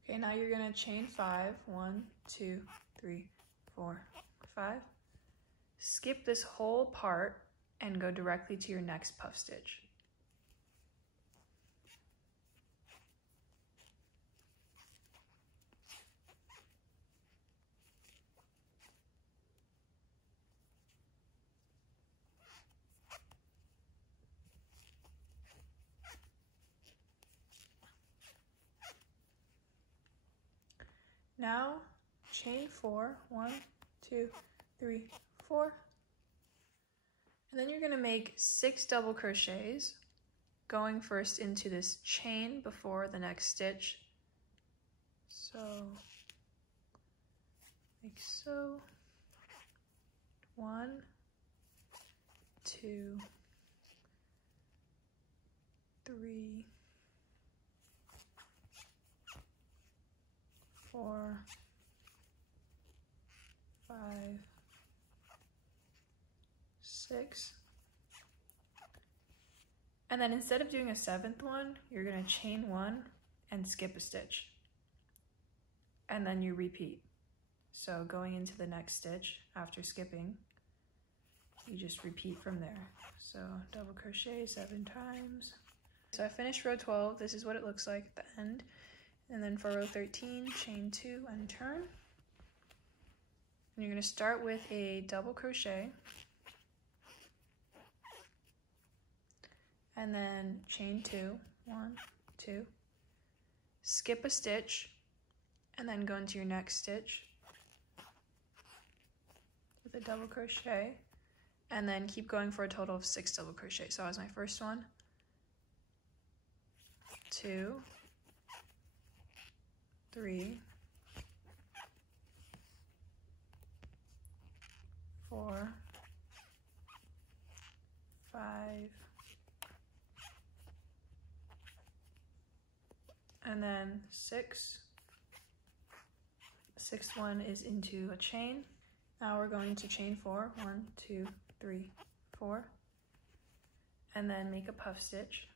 Okay, now you're gonna chain 5, 1, 2, 3, 4, 5. Skip this whole part and go directly to your next puff stitch. Now chain 4, 1, 2, 3, 4. And then you're going to make 6 double crochets, going first into this chain before the next stitch. So, like so. 1, 2, 3, 4, 5, 6. And then instead of doing a 7th one, you're going to chain 1 and skip a stitch. And then you repeat. So going into the next stitch after skipping, you just repeat from there. So double crochet 7 times. So I finished row 12. This is what it looks like at the end. And then for row 13, chain 2 and turn. And you're going to start with a double crochet. And then chain 2, 1, 2. Skip a stitch and then go into your next stitch with a double crochet. And then keep going for a total of 6 double crochet. So that was my first one. 2, 3, 4, 5, and then 6. The 6th one is into a chain. Now we're going to chain 4. 1, 2, 3, 4, and then make a puff stitch.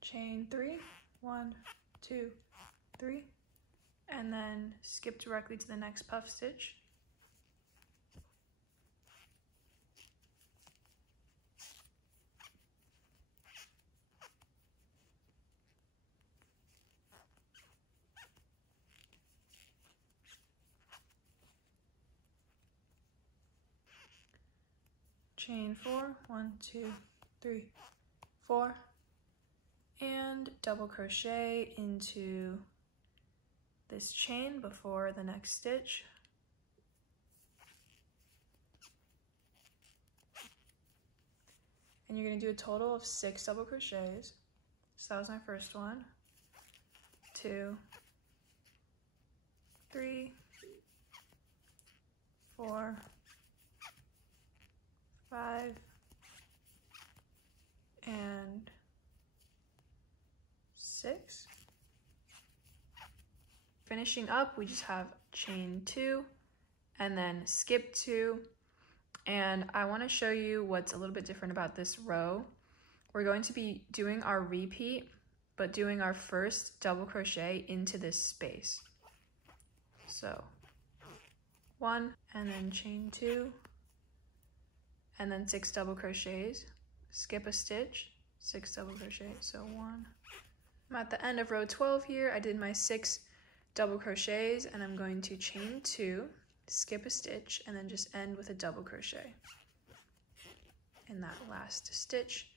Chain 3, 1, 2, 3, and then skip directly to the next puff stitch. Chain 4, 1, 2, 3, 4, and double crochet into this chain before the next stitch. And you're going to do a total of 6 double crochets. So that was my first one. 2, 3, 4, 5, and 6. Finishing up, we just have chain 2 and then skip 2. And I want to show you what's a little bit different about this row. We're going to be doing our repeat, but doing our first double crochet into this space. So 1 and then chain 2 and then 6 double crochets, skip a stitch, 6 double crochets, so 1. I'm at the end of row 12 here. I did my 6 double crochets and I'm going to chain 2, skip a stitch, and then just end with a double crochet in that last stitch.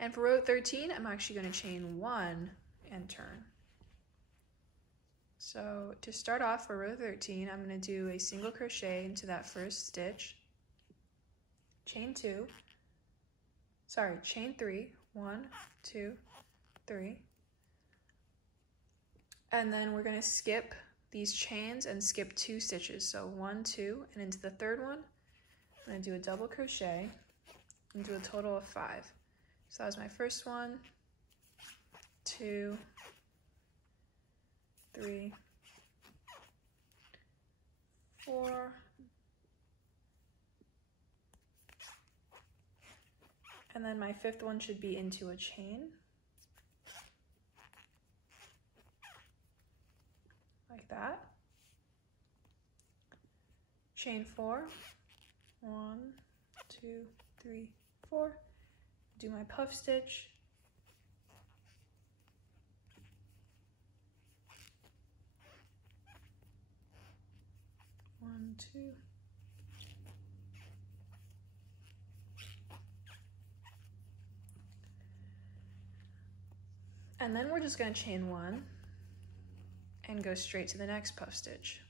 And for row 13, I'm actually going to chain 1 and turn. So to start off for row 13, I'm going to do a single crochet into that first stitch, chain 3, 1, 2, 3, and then we're going to skip these chains and skip 2 stitches. So 1, 2, and into the third one, I'm going to do a double crochet and do a total of 5. So that was my first one, 2, 3, 4, and then my 5th one should be into a chain, like that. Chain 4, 1, 2, 3, 4, do my puff stitch, one, 2, and then we're just going to chain 1 and go straight to the next puff stitch.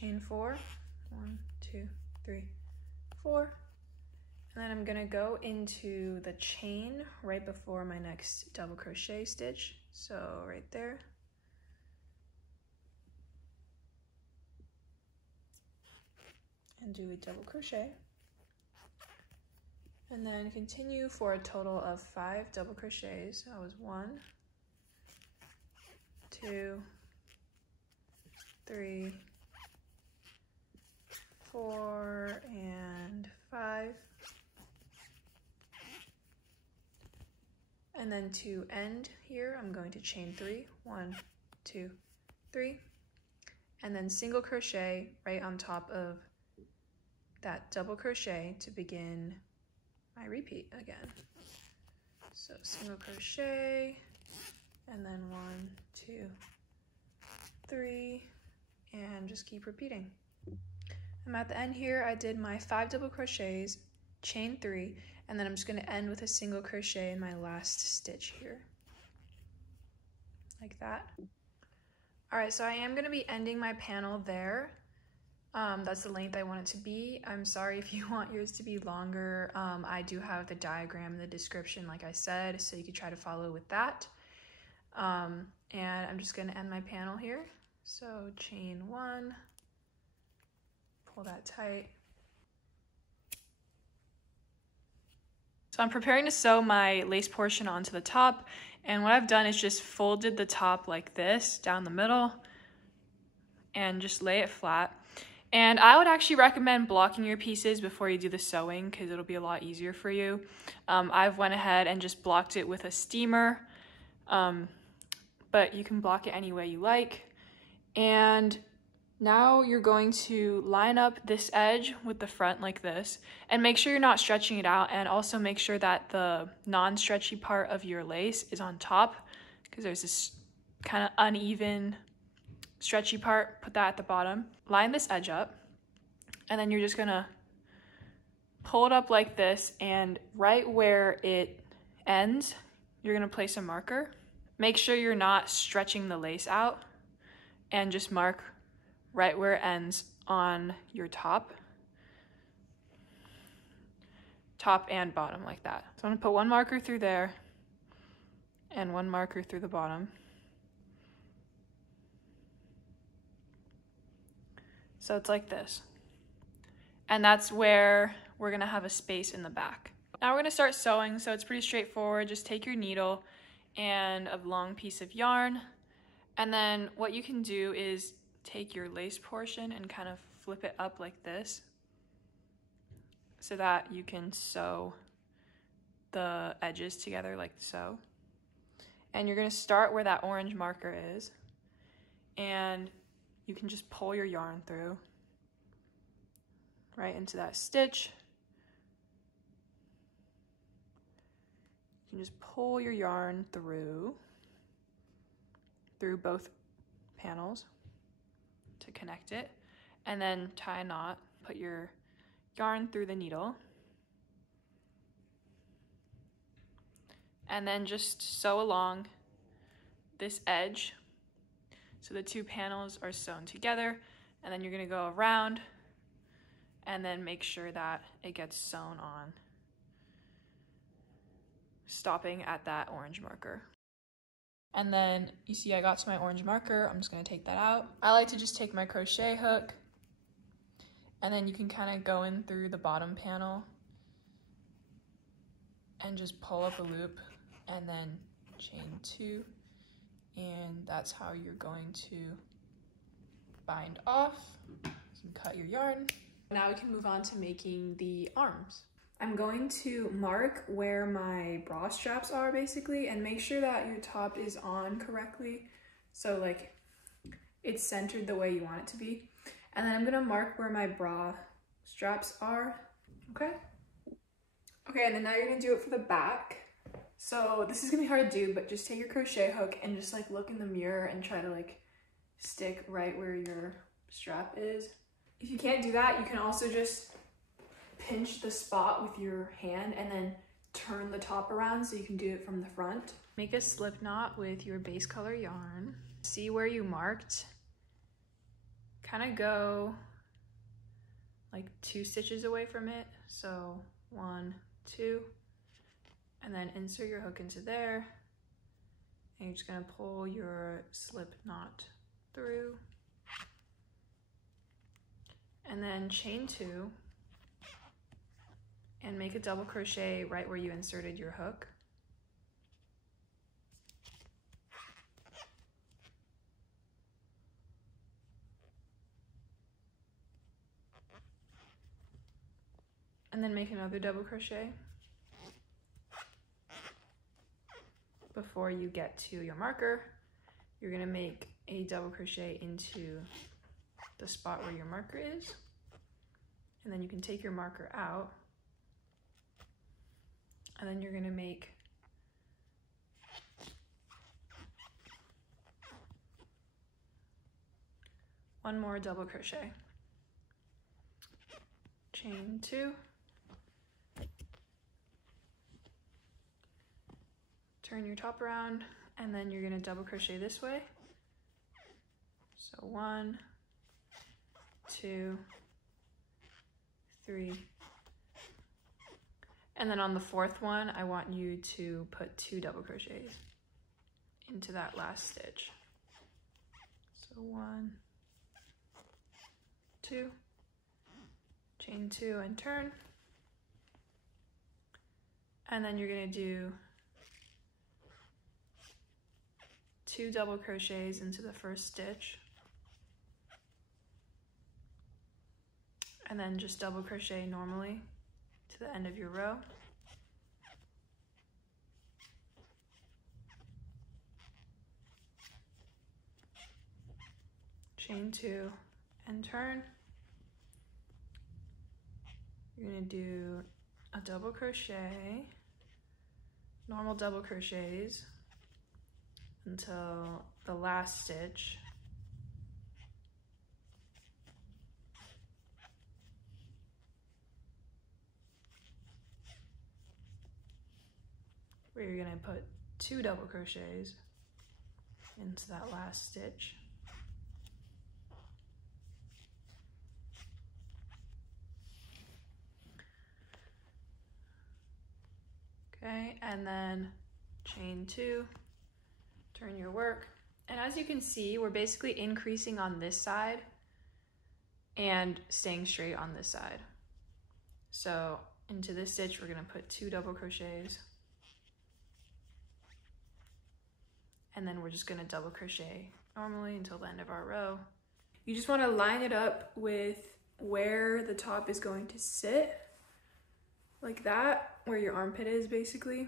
chain 4. 1, 2, 3, 4. And then I'm gonna go into the chain right before my next double crochet stitch. So right there. And do a double crochet. And then continue for a total of 5 double crochets. So that was 1, 2, 3, 4, and 5. And then to end here, I'm going to chain 3. 1, 2, 3. And then single crochet right on top of that double crochet to begin my repeat again. So single crochet, and then 1, 2, 3, and just keep repeating. I'm at the end here. I did my 5 double crochets, chain 3, and then I'm just going to end with a single crochet in my last stitch here, like that. All right, so I am going to be ending my panel there. That's the length I want it to be. I'm sorry if you want yours to be longer. I do have the diagram in the description, like I said, so you could try to follow with that. And I'm just going to end my panel here. So chain 1, pull that tight. So I'm preparing to sew my lace portion onto the top, and what I've done is just folded the top like this down the middle and just lay it flat. And I would actually recommend blocking your pieces before you do the sewing because it'll be a lot easier for you. I've went ahead and just blocked it with a steamer, but you can block it any way you like. And now you're going to line up this edge with the front like this, and make sure you're not stretching it out, and also make sure that the non-stretchy part of your lace is on top because there's this kind of uneven stretchy part. Put that at the bottom. Line this edge up, and then you're just gonna pull it up like this, and right where it ends, you're gonna place a marker. Make sure you're not stretching the lace out, and just mark right where it ends on your top and bottom like that. So I'm gonna put one marker through there and one marker through the bottom. So it's like this. And that's where we're gonna have a space in the back. Now we're gonna start sewing, so it's pretty straightforward. Just take your needle and a long piece of yarn, and then what you can do is take your lace portion and kind of flip it up like this so that you can sew the edges together like so. And you're gonna start where that orange marker is, and you can just pull your yarn through right into that stitch. You can just pull your yarn through both panels to connect it, and then tie a knot. Put your yarn through the needle, and then just sew along this edge so the two panels are sewn together, and then you're going to go around and then make sure that it gets sewn on, stopping at that orange marker. And then you see I got to my orange marker. I'm just going to take that out. I like to just take my crochet hook, and then you can kind of go in through the bottom panel and just pull up a loop and then chain 2, and that's how you're going to bind off. You can cut your yarn. Now we can move on to making the arms. I'm going to mark where my bra straps are basically, and make sure that your top is on correctly, so like it's centered the way you want it to be. And then I'm gonna mark where my bra straps are, okay? Okay, and then now you're gonna do it for the back. So this is gonna be hard to do, but just take your crochet hook and just like look in the mirror and try to like stick right where your strap is. If you can't do that, you can also just pinch the spot with your hand and then turn the top around so you can do it from the front. Make a slip knot with your base color yarn. See where you marked, kind of go like 2 stitches away from it. So 1, 2, and then insert your hook into there. And you're just gonna pull your slip knot through. And then chain 2 and make a double crochet right where you inserted your hook. And then make another double crochet before you get to your marker. You're gonna make a double crochet into the spot where your marker is, and then you can take your marker out, and then you're gonna make one more double crochet. Chain 2, turn your top around, and then you're gonna double crochet this way. So 1, 2, 3, and then on the 4th one, I want you to put 2 double crochets into that last stitch. So 1, 2, chain 2 and turn, and then you're gonna do 2 double crochets into the first stitch, and then just double crochet normally to the end of your row. Chain 2 and turn. You're gonna do a double crochet, normal double crochets until the last stitch. Where you're gonna put 2 double crochets into that last stitch. Okay, and then chain 2, turn your work. And as you can see, we're basically increasing on this side and staying straight on this side. So into this stitch, we're gonna put 2 double crochets. And then we're just gonna double crochet normally until the end of our row. You just wanna line it up with where the top is going to sit, like that, where your armpit is basically.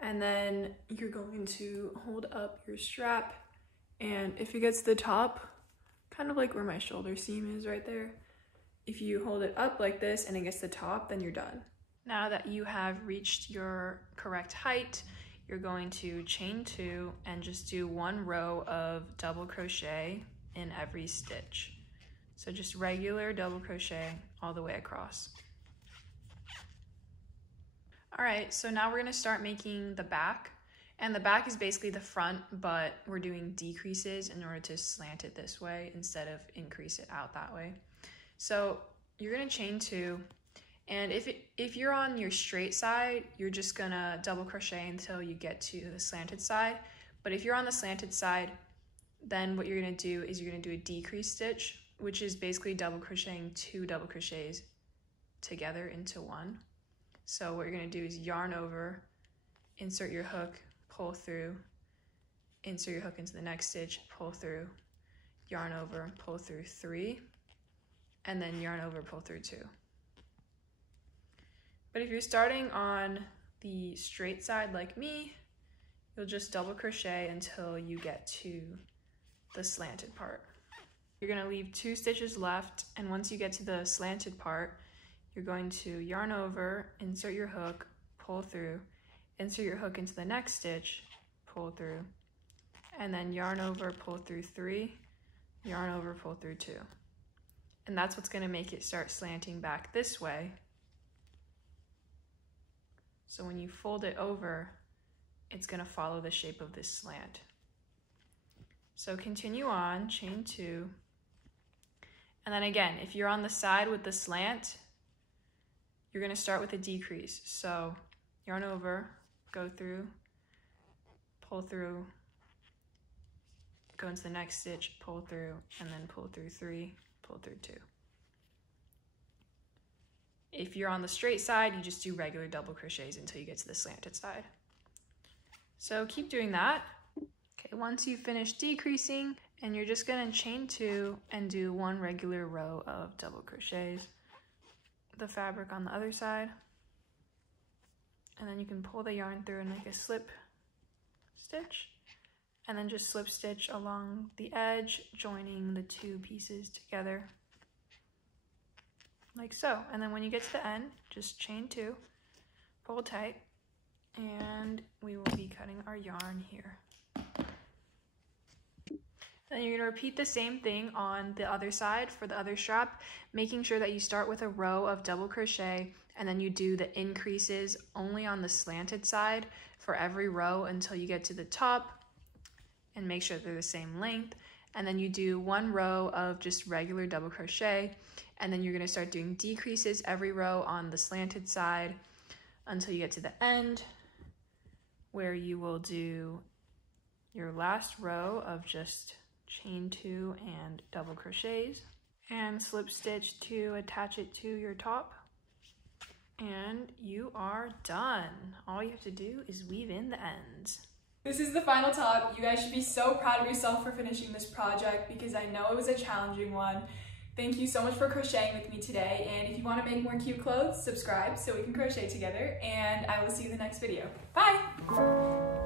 And then you're going to hold up your strap, and if it gets to the top, kind of like where my shoulder seam is right there, if you hold it up like this and it gets to the top, then you're done. Now that you have reached your correct height, you're going to chain 2 and just do 1 row of double crochet in every stitch. So just regular double crochet all the way across. All right, so now we're gonna start making the back. And the back is basically the front, but we're doing decreases in order to slant it this way instead of increase it out that way. So you're gonna chain 2, and if you're on your straight side, you're just gonna double crochet until you get to the slanted side. But if you're on the slanted side, then what you're gonna do is you're gonna do a decrease stitch, which is basically double crocheting 2 double crochets together into 1. So what you're gonna do is yarn over, insert your hook, pull through, insert your hook into the next stitch, pull through, yarn over, pull through 3, and then yarn over, pull through 2. But if you're starting on the straight side like me, you'll just double crochet until you get to the slanted part. You're gonna leave 2 stitches left, and once you get to the slanted part, you're going to yarn over, insert your hook, pull through, insert your hook into the next stitch, pull through, and then yarn over, pull through 3, yarn over, pull through 2. And that's what's gonna make it start slanting back this way. So when you fold it over, it's gonna follow the shape of this slant. So continue on, chain 2. And then again, if you're on the side with the slant, you're gonna start with a decrease. So yarn over, go through, pull through, go into the next stitch, pull through, and then pull through 3, pull through 2. If you're on the straight side, you just do regular double crochets until you get to the slanted side. So keep doing that. Okay, once you finish decreasing, and you're just gonna chain 2 and do 1 regular row of double crochets. The fabric on the other side. And then you can pull the yarn through and make a slip stitch. And then just slip stitch along the edge, joining the 2 pieces together. Like so. And then when you get to the end, just chain 2, pull tight, and we will be cutting our yarn here. Then you're going to repeat the same thing on the other side for the other strap, making sure that you start with a row of double crochet, and then you do the increases only on the slanted side for every row until you get to the top, and make sure they're the same length. And then you do 1 row of just regular double crochet, and then you're going to start doing decreases every row on the slanted side until you get to the end, where you will do your last row of just chain 2 and double crochets, and slip stitch to attach it to your top, and you are done. All you have to do is weave in the ends. This is the final top. You guys should be so proud of yourself for finishing this project, because I know it was a challenging one. Thank you so much for crocheting with me today, and if you want to make more cute clothes, subscribe so we can crochet together, and I will see you in the next video. Bye!